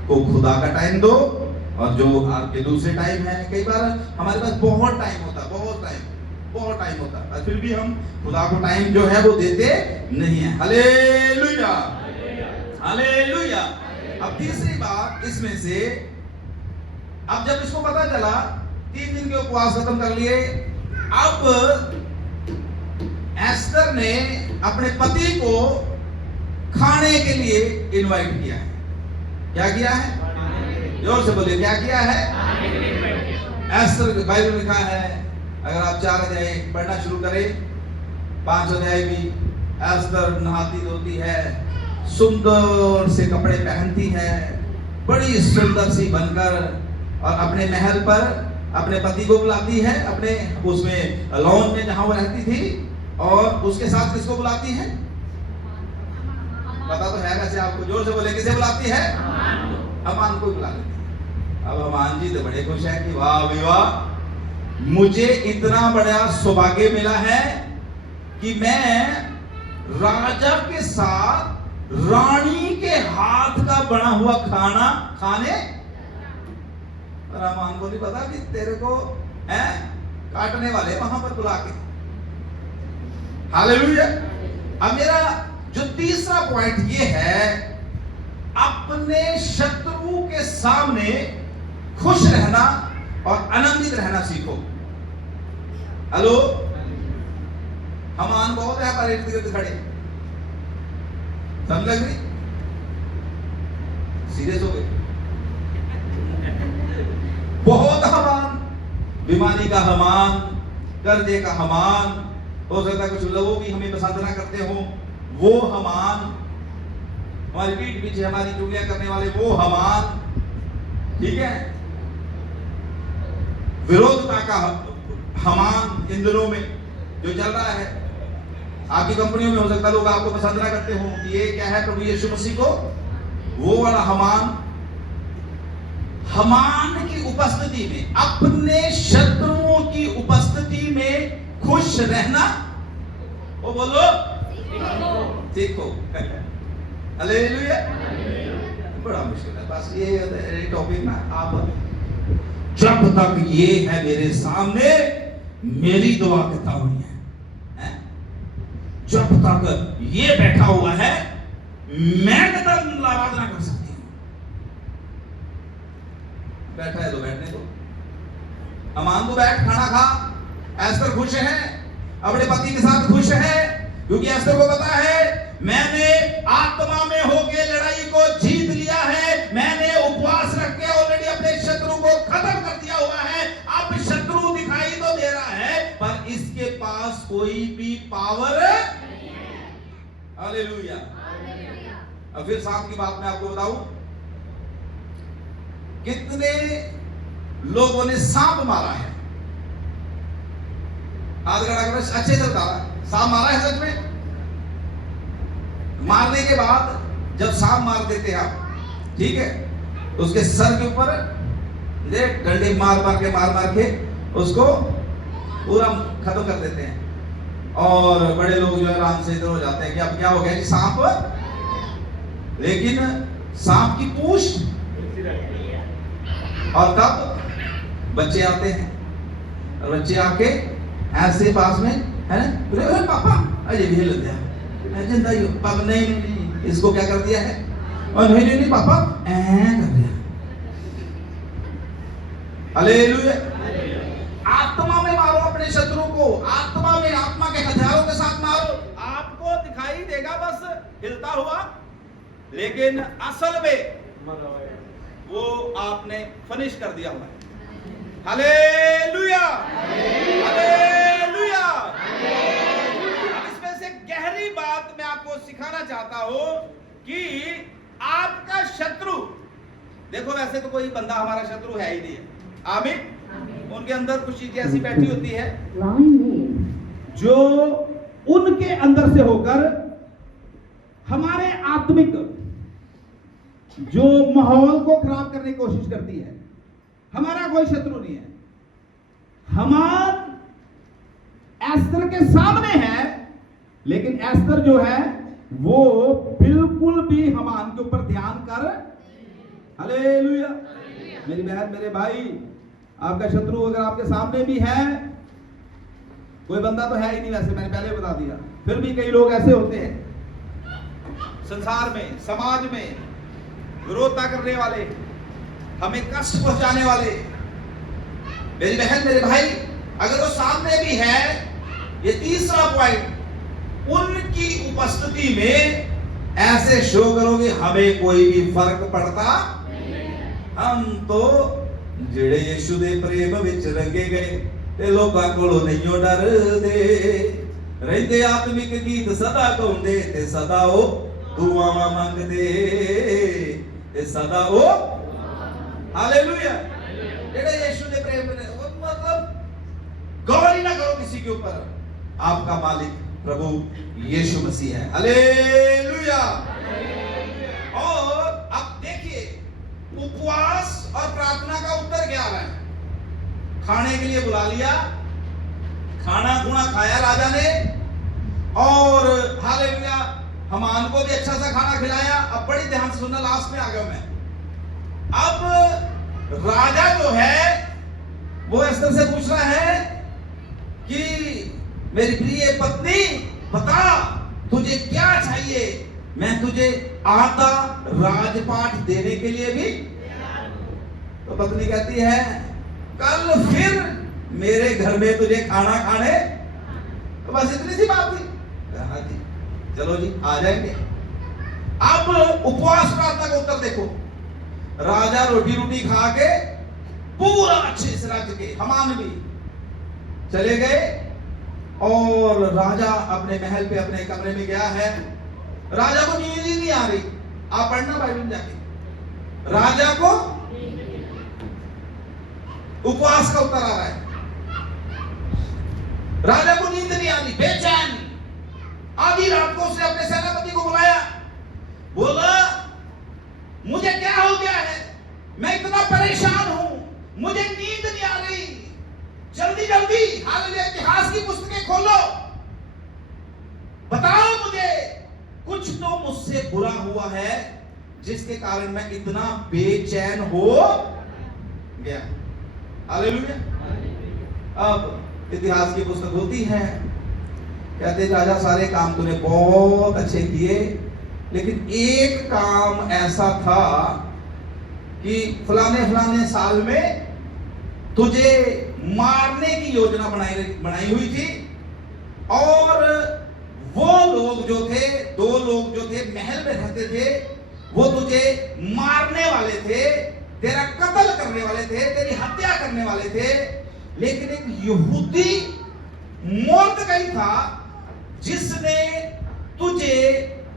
को खुदा का टाइम दो, और जो आपके दूसरे टाइम है, कई बार हमारे पास बहुत टाइम होता, बहुत टाइम होता, और फिर भी हम खुदा को टाइम जो है वो देते नहीं है। Hallelujah, hallelujah. अब तीसरी बात इसमें से, अब जब इसको पता चला, 3 दिन के उपवास खत्म कर लिए, अब एस्तर ने अपने पति को खाने के लिए इनवाइट किया है। क्या किया है? जोर से बोलिए, क्या किया है? एस्तर बाइबल में लिखा है, अगर आप 4 अध्याय पढ़ना शुरू करें, 5 अध्याय भी, एस्तर नहाती धोती है, सुंदर से कपड़े पहनती है, बड़ी सुंदर सी बनकर, और अपने महल पर अपने पति को बुलाती है, अपने उसमें लॉन में जहां वो रहती थी, और उसके साथ किसको बुलाती है? पता तो है वैसे आपको, जोर से बोले, किसे बुलाती है? हमान को बुला लेती है। अब हमान जी तो बड़े खुश है कि वाह वाह, मुझे इतना बड़ा सौभाग्य मिला है कि मैं राजा के साथ रानी के हाथ का बना हुआ खाना खाने। हमान को नहीं पता कि तेरे को है काटने वाले वहां पर बुला के। हालेलुया। अब मेरा जो तीसरा पॉइंट ये है, अपने शत्रु के सामने खुश रहना और आनंदित रहना सीखो। हेलो, हमान बहुत है हमारे इर्द गिर्द खड़े, समझ लग रही? सीरियस हो गए? बहुत हमान, बीमारी का हमान, कर्जे का हमान, हो सकता है कुछ लोगों की हमें पसंद ना करते हो, वो हमान, हमारी पीठ पीछे हमारी चुगलियां करने वाले वो हमान, ठीक है? विरोधता का हमान इन दिनों में जो चल रहा है, आपकी कंपनियों में हो सकता है लोग आपको पसंद ना करते हो कि ये क्या है प्रभु यीशु मसीह को, वो वाला हमान। हमान की उपस्थिति में, अपने शत्रुओं की उपस्थिति में खुश रहना, वो बोलो सीखो। हालेलुया। बड़ा मुश्किल है, बस ये टॉपिक ना, आप जब तक ये है मेरे सामने, मेरी दुआ कितना हुई है, जब तक ये बैठा हुआ है, मैं कदम लावाद ना कर सकती हूं। बैठा है तो बैठने दो, अमान तो बैठ, खाना खा। एस्तर खुश है, अपने पति के साथ खुश है, क्योंकि एस्तर को पता है मैंने आत्मा में होकर लड़ाई को जीत लिया है, मैंने उपवास रख के ऑलरेडी अपने शत्रु को खत्म कर दिया हुआ है। अब शत्रु दिखाई तो दे रहा है, पर इसके पास कोई भी पावर हालेलुया। अब फिर सांप की बात मैं आपको बताऊं, कितने लोगों ने सांप मारा है? हाथ खड़ा कर, अच्छे से बता, सांप मारा है सच में? मारने के बाद जब सांप मार देते हैं आप, ठीक है, तो उसके सर के ऊपर डंडे मार मार के उसको पूरा खत्म कर देते हैं। और बड़े लोग जो है आराम से इधर हो जाते हैं कि अब क्या हो गया जी, सांप। लेकिन सांप की पूंछ, और तब बच्चे आते हैं, और बच्चे आके ऐसे पास में है ना, पापा अजय भी लग गया जिंदा ही पापा, नहीं इसको क्या कर दिया है, और नहीं पापा कर दिया। हालेलुया। आत्मा में मारो अपने शत्रु को, आत्मा में, आत्मा के हथियारों के साथ मारो। आपको दिखाई देगा बस हिलता हुआ, लेकिन असल में वो आपने फिनिश कर दिया हुआ है। Hallelujah, hallelujah. इसमें से गहरी बात मैं आपको सिखाना चाहता हूं कि आपका शत्रु, देखो वैसे तो कोई बंदा हमारा शत्रु है ही नहीं है, आमीन। उनके अंदर कुछ चीजें ऐसी बैठी होती है जो उनके अंदर से होकर हमारे आत्मिक जो माहौल को खराब करने की कोशिश करती है। हमारा कोई शत्रु नहीं है, हामान एस्तर के सामने है, लेकिन एस्तर जो है वो बिल्कुल भी हामान के ऊपर ध्यान कर। हालेलुया। मेरी बहन, मेरे भाई, आपका शत्रु अगर आपके सामने भी है, कोई बंदा तो है ही नहीं वैसे, मैंने पहले बता दिया, फिर भी कई लोग ऐसे होते हैं संसार में, समाज में, विरोधता करने वाले, हमें कष्ट पहुंचाने वाले। मेरी बहन, मेरे भाई, अगर वो सामने भी है, ये तीसरा पॉइंट, उनकी उपस्थिति में ऐसे शो करोगे हमें कोई भी फर्क पड़ता। हम तो ਜਿਹੜੇ ਯਿਸੂ ਦੇ ਪ੍ਰੇਮ ਵਿੱਚ ਰੰਗੇ ਗਏ ਤੇ ਲੋਕਾਂ ਕੋਲੋਂ ਨਹੀਂ ਡਰਦੇ, ਰਹਿੰਦੇ ਆਤਮਿਕ ਗੀਤ ਸਦਾ ਗਾਉਂਦੇ ਤੇ ਸਦਾ ਉਹ ਦੁਆਵਾਂ ਮੰਗਦੇ ਤੇ ਸਦਾ ਉਹ। हालेलुया। ਜਿਹੜੇ ਯਿਸੂ ਦੇ ਪ੍ਰੇਮ ਨੇ, मतलब गौर ही ना करो किसी के ऊपर, आपका मालिक प्रभु यीशु मसीह है। हालेलुया। और अब देखिए, उपवास और प्रार्थना का उत्तर क्या आ रहा है? खाने के लिए बुला लिया, खाना खुना खाया राजा ने, और हालेलुया हामान को भी अच्छा सा खाना खिलाया। अब बड़ी ध्यान से सुनना, लास्ट में आ गया मैं। अब राजा जो है वो एस्तर से पूछ रहा है कि मेरी प्रिय पत्नी, बता तुझे क्या चाहिए, मैं तुझे आधा राजपाट देने के लिए भी। तो पत्नी कहती है कल फिर मेरे घर में तुझे खाना खाने। तो बस इतनी सी बात थी। हाँ जी, चलो जी, आ जाएंगे। अब उपवास प्रार्थना का उत्तर देखो। राजा रोटी रोटी खा के पूरा अच्छे से रख के, हामान भी चले गए, और राजा अपने महल पे अपने कमरे में गया है। राजा को नींद ही नहीं आ रही। आप पढ़ना बाइबल में जाके, राजा को उपवास का उत्तर आ रहा है। राजा को नींद नहीं आ रही, बेचैन। आधी रात को उसने अपने सेनापति को बुलाया, बोला मुझे क्या हो गया है, मैं इतना परेशान हूं, मुझे नींद नहीं आ रही, जल्दी जल्दी हालेलुया इतिहास की पुस्तकें खोलो, बताओ मुझे कुछ तो मुझसे बुरा हुआ है जिसके कारण मैं इतना बेचैन हो गया। हालेलुया। अब इतिहास की पुस्तक होती है, कहते राजा सारे काम तूने बहुत अच्छे किए, लेकिन एक काम ऐसा था कि फलाने फलाने साल में तुझे मारने की योजना बनाई हुई थी, और वो लोग जो थे, दो लोग जो थे महल में रहते थे, वो तुझे मारने वाले थे, तेरा कत्ल करने वाले थे, तेरी हत्या करने वाले थे। लेकिन एक यहूदी मोर्दकई था जिसने तुझे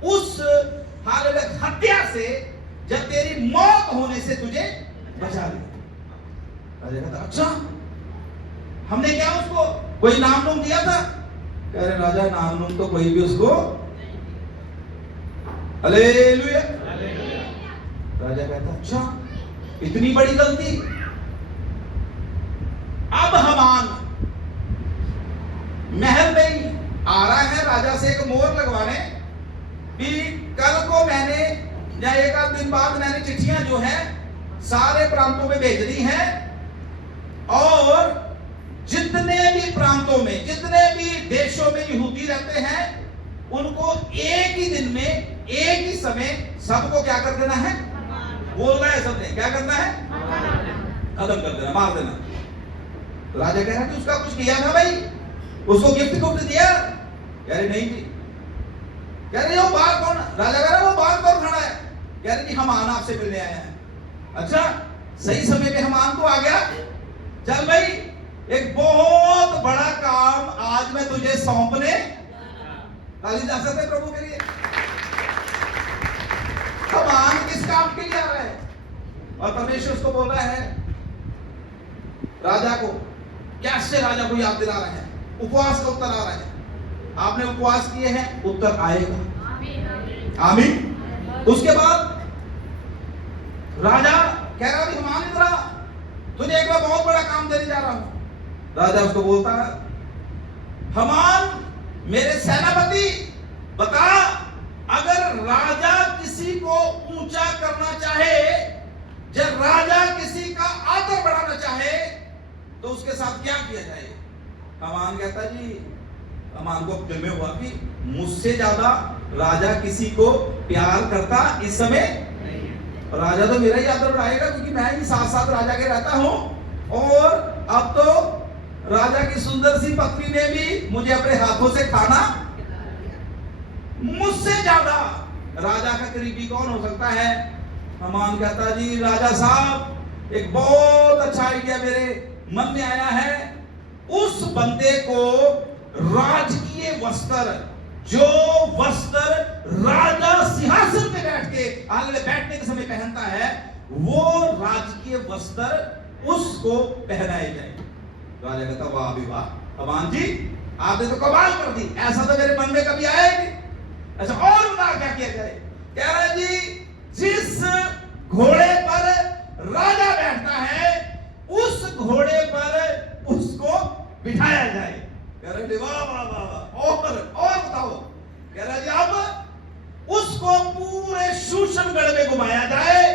उस हालेलुया हत्या से, जब तेरी मौत होने से तुझे बचा लिया। राजा कहता अच्छा, हमने क्या उसको कोई नाम नूम दिया था? कह रहे राजा नाम नूम तो कोई भी उसको, हालेलुया। राजा कहता अच्छा, इतनी बड़ी गलती। अब हमान महल में ही आ रहा है राजा से एक मोहर लगवाने कि कल को मैंने या एक आध दिन बाद मैंने चिट्ठियां जो है सारे प्रांतों में भेज दी हैं, और जितने भी प्रांतों में, जितने भी देशों में यहूदी रहते हैं, उनको एक ही दिन में, एक ही समय सबको क्या कर देना है? बोलना है सबने, क्या करना है? खत्म कर देना, मार देना। तो राजा कह रहा है कि उसका कुछ किया था भाई, उसको गिफ्ट गुफ्ट दिया? कह रहे नहीं जी। कह रहे वो बाहर कौन? राजा कह रहा वो बाहर कौन खड़ा है? कह रहे कि हमान आपसे मिलने आए हैं। अच्छा, सही समय पे हमान तो आ गया। चल भाई, एक बहुत बड़ा काम आज मैं तुझे सौंपने, ताली जा सकते प्रभु के लिए। हमान किस काम के लिए आ रहा है? और परमेश्वर उसको बोल रहा है राजा को, कैसे राजा को याद दिला रहे हैं, उपवास का उत्तर आ रहा है। आपने उपवास किए हैं, उत्तर आएगा। आमीन। उसके बाद राजा कह रहा है हमान इधर आ, तुझे एक बार बहुत बड़ा काम देने जा रहा हूं। राजा उसको बोलता है हमान मेरे सेनापति बता, अगर राजा किसी को ऊंचा करना चाहे, जब राजा किसी का आदर बढ़ाना चाहे, तो उसके साथ क्या किया जाए? हमान कहता जी, हमान को दिल में हुआ कि मुझसे ज्यादा राजा किसी को प्यार करता इस समय राजा तो मेरा ही आदर बढ़ाएगा, क्योंकि मैं ही साथ साथ राजा के रहता हूं, और अब तो राजा की सुंदर सी पत्नी ने भी मुझे अपने हाथों से खाना, मुझसे ज्यादा राजा का करीबी कौन हो सकता है? हमान कहता जी राजा साहब, एक बहुत अच्छा आइडिया मेरे मन में आया है। उस बंदे को राजकीय वस्त्र, जो वस्त्र राजा सिंहासन पे बैठ के बैठने के समय पहनता है, वो राजकीय वस्त्र उसको पहनाए जाए। राजा कहता वाह भी वाह, हमान जी आपने तो कमाल कर दी, ऐसा तो मेरे मन में कभी आया ही नहीं। अच्छा और बता क्या किया जाए? कह रहा जी, जिस घोड़े पर राजा बैठता है, उस घोड़े पर उसको बिठाया जाए। कह रहे वाह वाह वाह वाह, और बताओ? कह रहा जी अब उसको पूरे शूशनगढ़ में घुमाया जाए,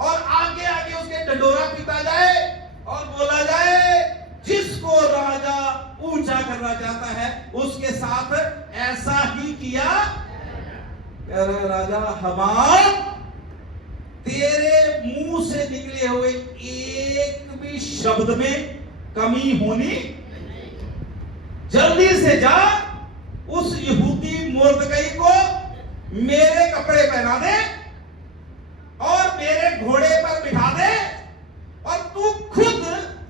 और आगे आगे उसके डंडोरा पीटा जाए, और बोला जाए जिसको राजा ऊंचा करना चाहता है उसके साथ ऐसा ही किया। कह रहा राजा हमान, तेरे मुंह से निकले हुए एक भी शब्द में कमी होनी, जल्दी से जा उस यहूदी मोर्दकई को मेरे कपड़े पहना दे और मेरे घोड़े पर बिठा दे, और तू खुद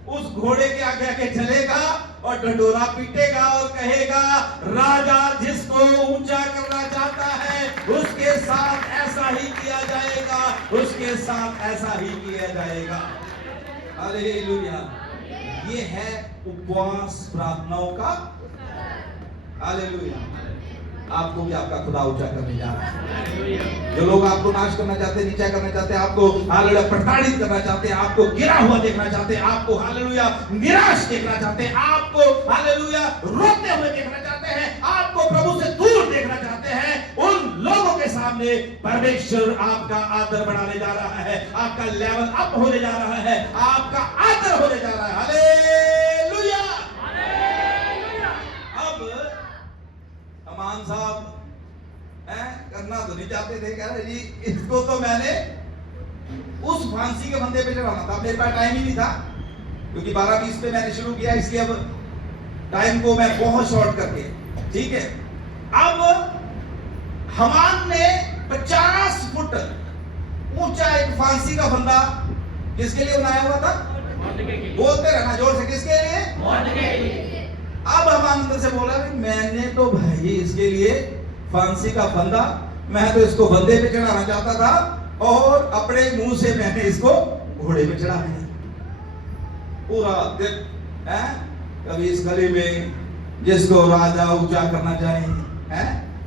उस घोड़े के आगे आगे चलेगा और डंडोरा पीटेगा और कहेगा राजा जिसको ऊंचा करना चाहता है उसके साथ ऐसा ही किया जाएगा, उसके साथ ऐसा ही किया जाएगा। हालेलुया। ये है उपवास प्रार्थनाओं का। हालेलुया। आपको भी आपका खुदा ऊंचा करने जा रहा है। जो लोग आपको नाश करना चाहते हैं, नीचा करना चाहते हैं, आपको हालेलुया प्रताड़ित करना चाहते हैं, आपको गिरा हुआ देखना चाहते हैं, आपको हालेलुया निराश देखना चाहते हैं, आपको हालेलुया रोते हुए देखना चाहते हैं, आपको प्रभु से दूर देखना चाहते हैं, उन लोगों के सामने परमेश्वर आपका आदर बढ़ाने जा रहा है, आपका लेवल अप होने जा रहा है, आपका आदर होने जा रहा है। हालेलुया। अब हमान साहब करना तो नहीं चाहते थे, कह रहे जी इसको तो मैंने उस फांसी के फंदे पे चढ़ाना था, मेरे पास टाइम ही नहीं था, क्योंकि 12:20 पे मैंने शुरू किया, इसलिए अब टाइम को मैं बहुत शॉर्ट करके, ठीक है। अब हमान ने 50 फुट ऊंचा एक फांसी का फंदा किसके लिए बनाया हुआ था? बोलते रहना जोर से, किसके लिए? अब हमान अंदर से बोला मैंने तो भाई इसके लिए फांसी का फंदा, मैं तो इसको फंदे पे चढ़ाना चाहता था और अपने मुंह से मैंने इसको घोड़े पे चढ़ा दिया। पूरा दिन है, कभी इस गली में जिसको राजा ऊंचा करना चाहे है,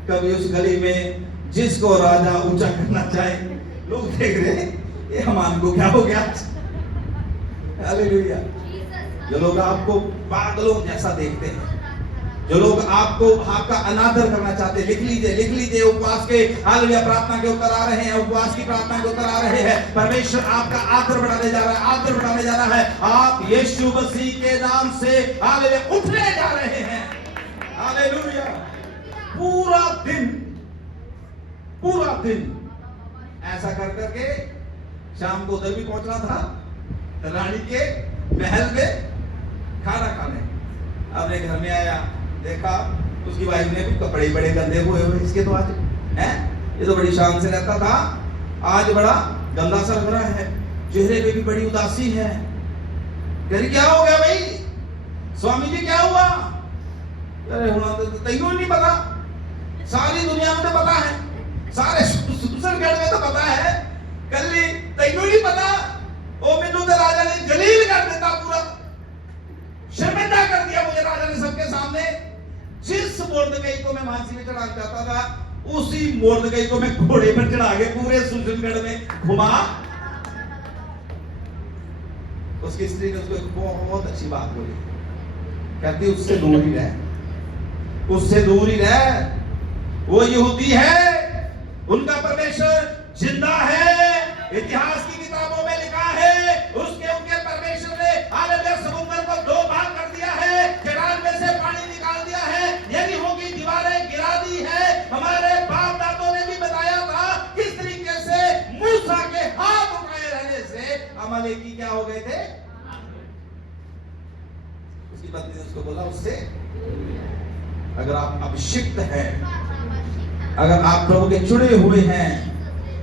कभी उस गली में जिसको राजा ऊंचा करना चाहे। लोग देख रहे ये हमान को क्या हो गया। हालेलुया। जो लोग आपको पागलों जैसा देखते हैं, जो लोग आपको आपका अनादर करना चाहते हैं, लिख लीजिए उपवास के हालेलुया प्रार्थना के उत्तर आ रहे हैं, उपवास की प्रार्थना के उत्तर आ रहे हैं। परमेश्वर आपका आदर बढ़ाने जा रहा है, आदर बढ़ाने जा रहा है। आप यीशु मसीह के नाम से हालेलुया उठने जा रहे हैं। हालेलुया। पूरा दिन ऐसा कर करके शाम को उधर भी पहुंचना था, रानी के महल में खाना खाने। अपने घर में आया, देखा उसकी वाइफ ने भी कपड़े बड़े गंदे हुए इसके, तो आज है ये तो बड़ी शान से रहता था, आज बड़ा गंदा सा लग रहा है, चेहरे पे भी बड़ी उदासी है। कह क्या हो गया भाई, स्वामी जी क्या हुआ? अरे तो तैਨੂੰ नहीं पता, सारी दुनिया में तो पता है, सारे सुसनगढ़ में तो पता है, कल तैਨੂੰ नहीं पता। ओ मैनू तो राजा ने जलील कर देता, पूरा शर्मिंदा कर दिया मुझे राजा ने सबके सामने। जिस मुर्दकई को मैं फांसी में चढ़ाना चाहता था, उसी मुर्दकई को मैं घोड़े पर चढ़ा के पूरे सुसनगढ़ में घुमा। उसकी स्त्री ने उसको एक बहुत अच्छी बात बोली, कहती उससे दूर ही रह, उससे दूर ही रह, वो यहूदी है, उनका परमेश्वर जिंदा है। इतिहास की किताबों में लिखा है उसके उनके परमेश्वर ने हालेलुया समुद्र को दो भाग कर दिया है, केरान में से पानी निकाल दिया है, यरीहो की दीवारें गिरा दी है। हमारे बाप दादों ने भी बताया था किस तरीके से मूसा के हाथ उठाए रहने से अमालेकी क्या हो गए थे। उसकी पत्नी ने उसको बोला, उससे अगर आप अभिषिक्त हैं, अगर आप प्रभु के चुने हुए हैं,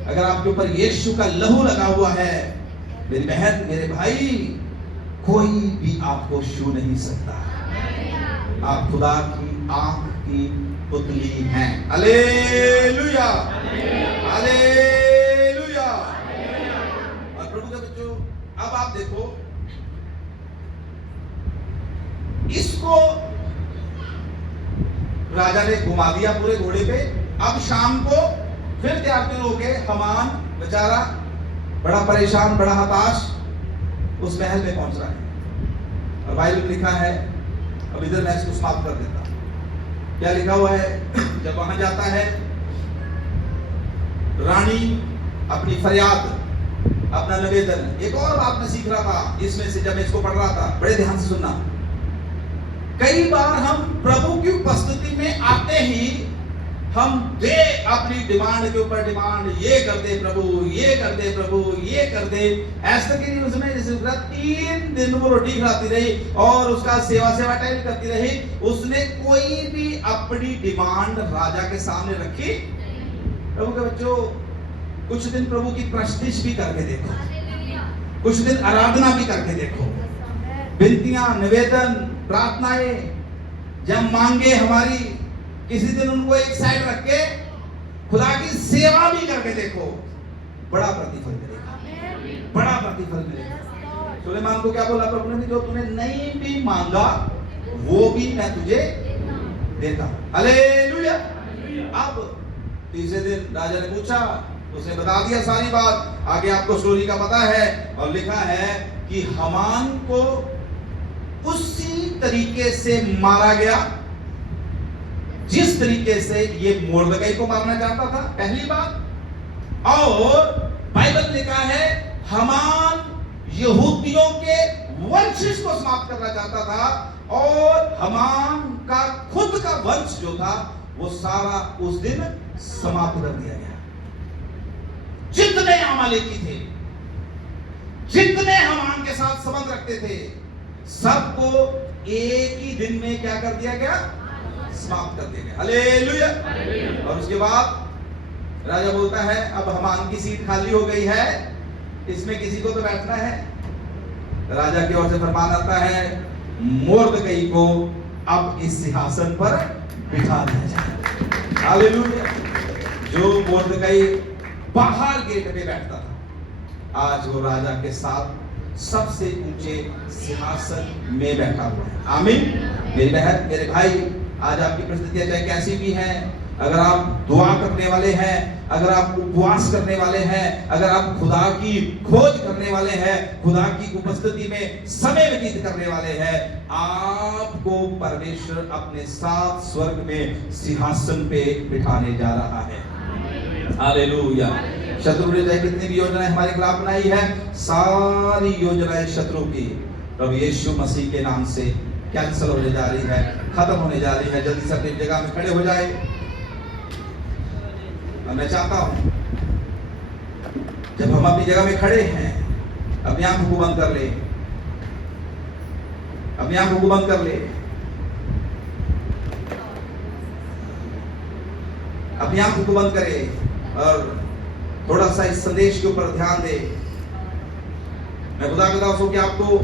अगर आपके ऊपर यीशु का लहू लगा हुआ है, मेरी बहन मेरे भाई, कोई भी आपको छू नहीं सकता। आप खुदा की आंख की पुतली हैं। Hallelujah, hallelujah. और प्रभु के बच्चों, अब आप देखो, इसको राजा ने घुमा दिया पूरे घोड़े पे। अब शाम को फिर त्यागते होके हमान बेचारा बड़ा परेशान, बड़ा हताश उस महल में पहुंच रहा है। और बाइबल में लिखा है, अब इधर मैं इसको समाप्त कर देता हूं। क्या लिखा हुआ है? जब वहां जाता है, रानी अपनी फरियाद, अपना निवेदन, एक और बात मैं सीख रहा था इसमें से जब मैं इसको पढ़ रहा था, बड़े ध्यान से सुनना। कई बार हम प्रभु की उपस्थिति में आते ही हम दे अपनी डिमांड के ऊपर डिमांड, ये कर दे प्रभु, ये कर दे प्रभु, ये कर दे। ऐसा कि उसने जैसे 3 दिन वो रोटी खिलाती रही और उसका सेवा टाइम करती रही, उसने कोई भी अपनी डिमांड राजा के सामने रखी। प्रभु के बच्चों, कुछ दिन प्रभु की प्रस्तुति भी करके देखो, कुछ दिन आराधना भी करके देखो, विनतियां, निवेदन, प्रार्थनाएं जब मांगे हमारी, किसी दिन उनको एक साइड रख के खुदा की सेवा भी करके देखो, बड़ा प्रतिफल मिलेगा, बड़ा प्रतिफल मिलेगा। सुलेमान को क्या बोला प्रभु ने? जो तूने नहीं भी मांगा वो भी मैं तुझे देता हूं। हालेलुया। अब तीसरे दिन राजा ने पूछा, उसने बता दिया सारी बात, आगे आपको स्टोरी का पता है। और लिखा है कि हमान को उसी तरीके से मारा गया जिस तरीके से ये मोर्दकई को मारना चाहता था, पहली बात। और बाइबल लिखा है हमान यहूदियों के वंश को समाप्त करना चाहता था, और हमान का खुद का वंश जो था वो सारा उस दिन समाप्त कर दिया गया। जितने अमालेकी थे, जितने हमान के साथ संबंध रखते थे, सबको एक ही दिन में क्या कर दिया गया? समाप्त कर दिया गया। हालेलुया। और उसके बाद राजा बोलता है, अब हमान की सीट खाली हो गई है, इसमें किसी को तो बैठना है। राजा की ओर से फरमान आता है, मोर्दकई को अब इस सिंहासन पर बिठा दिया जाए। हालेलुया। जो मोर्दकई बाहर गेट पे बैठता था, आज वो राजा के साथ सबसे ऊंचे सिंहासन में बैठा हुआ है। आमीन। मेरी बहन, मेरे भाई, आज आपकी परिस्थितियां चाहे कैसी भी हैं, अगर आप दुआ करने वाले हैं, अगर आप उपवास करने वाले हैं, अगर आप खुदा की खोज करने वाले हैं, खुदा की उपस्थिति में समय व्यतीत करने वाले हैं, आपको परमेश्वर अपने साथ स्वर्ग में सिंहासन पे बिठाने जा रहा है। हालेलुया। शत्रु ने चाहे कितनी भी योजनाएं हमारे खिलाफ बनाई है, सारी योजनाएं शत्रु की प्रभु यीशु मसीह के नाम से कैंसिल होने जा रही है, खत्म होने जा रही है। जल्दी से अपनी जगह में खड़े हो जाए। और मैं चाहता हूं जब हम अपनी जगह में खड़े हैं, अपनी आंखों को बंद कर ले, अपनी आंखों को बंद कर ले, अपनी आंखों को बंद करे और थोड़ा सा इस संदेश के ऊपर ध्यान दे। मैं खुदा के दासों कि आपको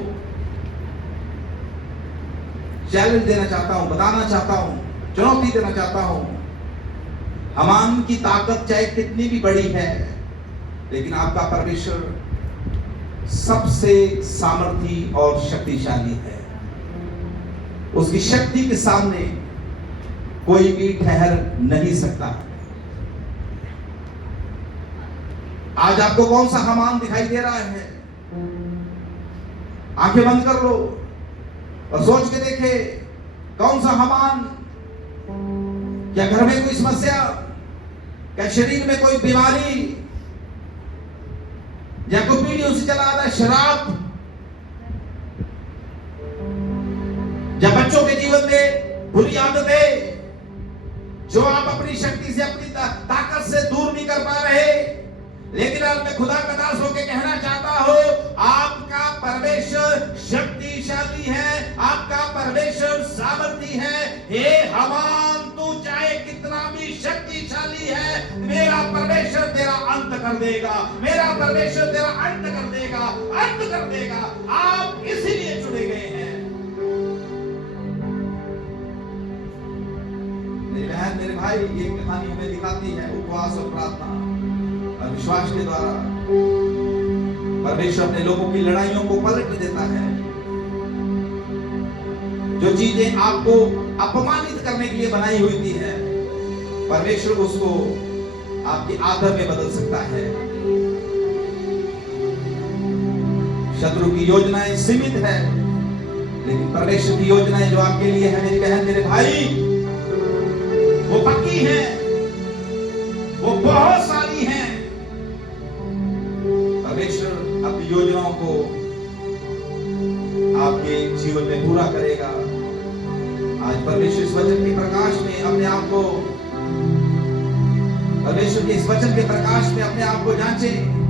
चैलेंज देना चाहता हूं, बताना चाहता हूं, चुनौती देना चाहता हूं। हमान की ताकत चाहे कितनी भी बड़ी है, लेकिन आपका परमेश्वर सबसे सामर्थी और शक्तिशाली है। उसकी शक्ति के सामने कोई भी ठहर नहीं सकता। आज आपको कौन सा हमान दिखाई दे रहा है? आंखें बंद कर लो और सोच के देखे कौन सा हमान। क्या घर में कोई समस्या, क्या शरीर में कोई बीमारी, या कोई पीढ़ियों से चला आ रहा है शराब, या बच्चों के जीवन में बुरी आदतें जो आप अपनी शक्ति से, अपनी ताकत से दूर नहीं कर पा रहे। लेकिन आज मैं खुदा का दास होकर कहना चाहता हूं, आपका परमेश्वर शक्तिशाली है, आपका परमेश्वर सामर्थी है। हे हमान, तू चाहे कितना भी शक्तिशाली है, मेरा परमेश्वर तेरा अंत कर देगा, मेरा परमेश्वर तेरा अंत कर देगा, अंत कर देगा। आप इसीलिए चुने गए हैं। मेरी बहन, मेरे भाई, ये कहानी हमें दिखाती है उपवास और प्रार्थना और विश्वास के द्वारा परमेश्वर अपने लोगों की लड़ाइयों को पलट देता है। जो चीजें आपको अपमानित करने के लिए बनाई हुई थी है, परमेश्वर उसको आपकी आदर में बदल सकता है। शत्रु की योजनाएं सीमित है, लेकिन परमेश्वर की योजनाएं जो आपके लिए है, मेरी बहन, मेरे भाई, वो पक्की है, वो बहुत सारी हैं। परमेश्वर अपनी योजनाओं को आपके जीवन में पूरा करेगा। आज परमेश्वर इस वचन के प्रकाश में अपने आप को, परमेश्वर के इस वचन के प्रकाश में अपने आप को जांचे।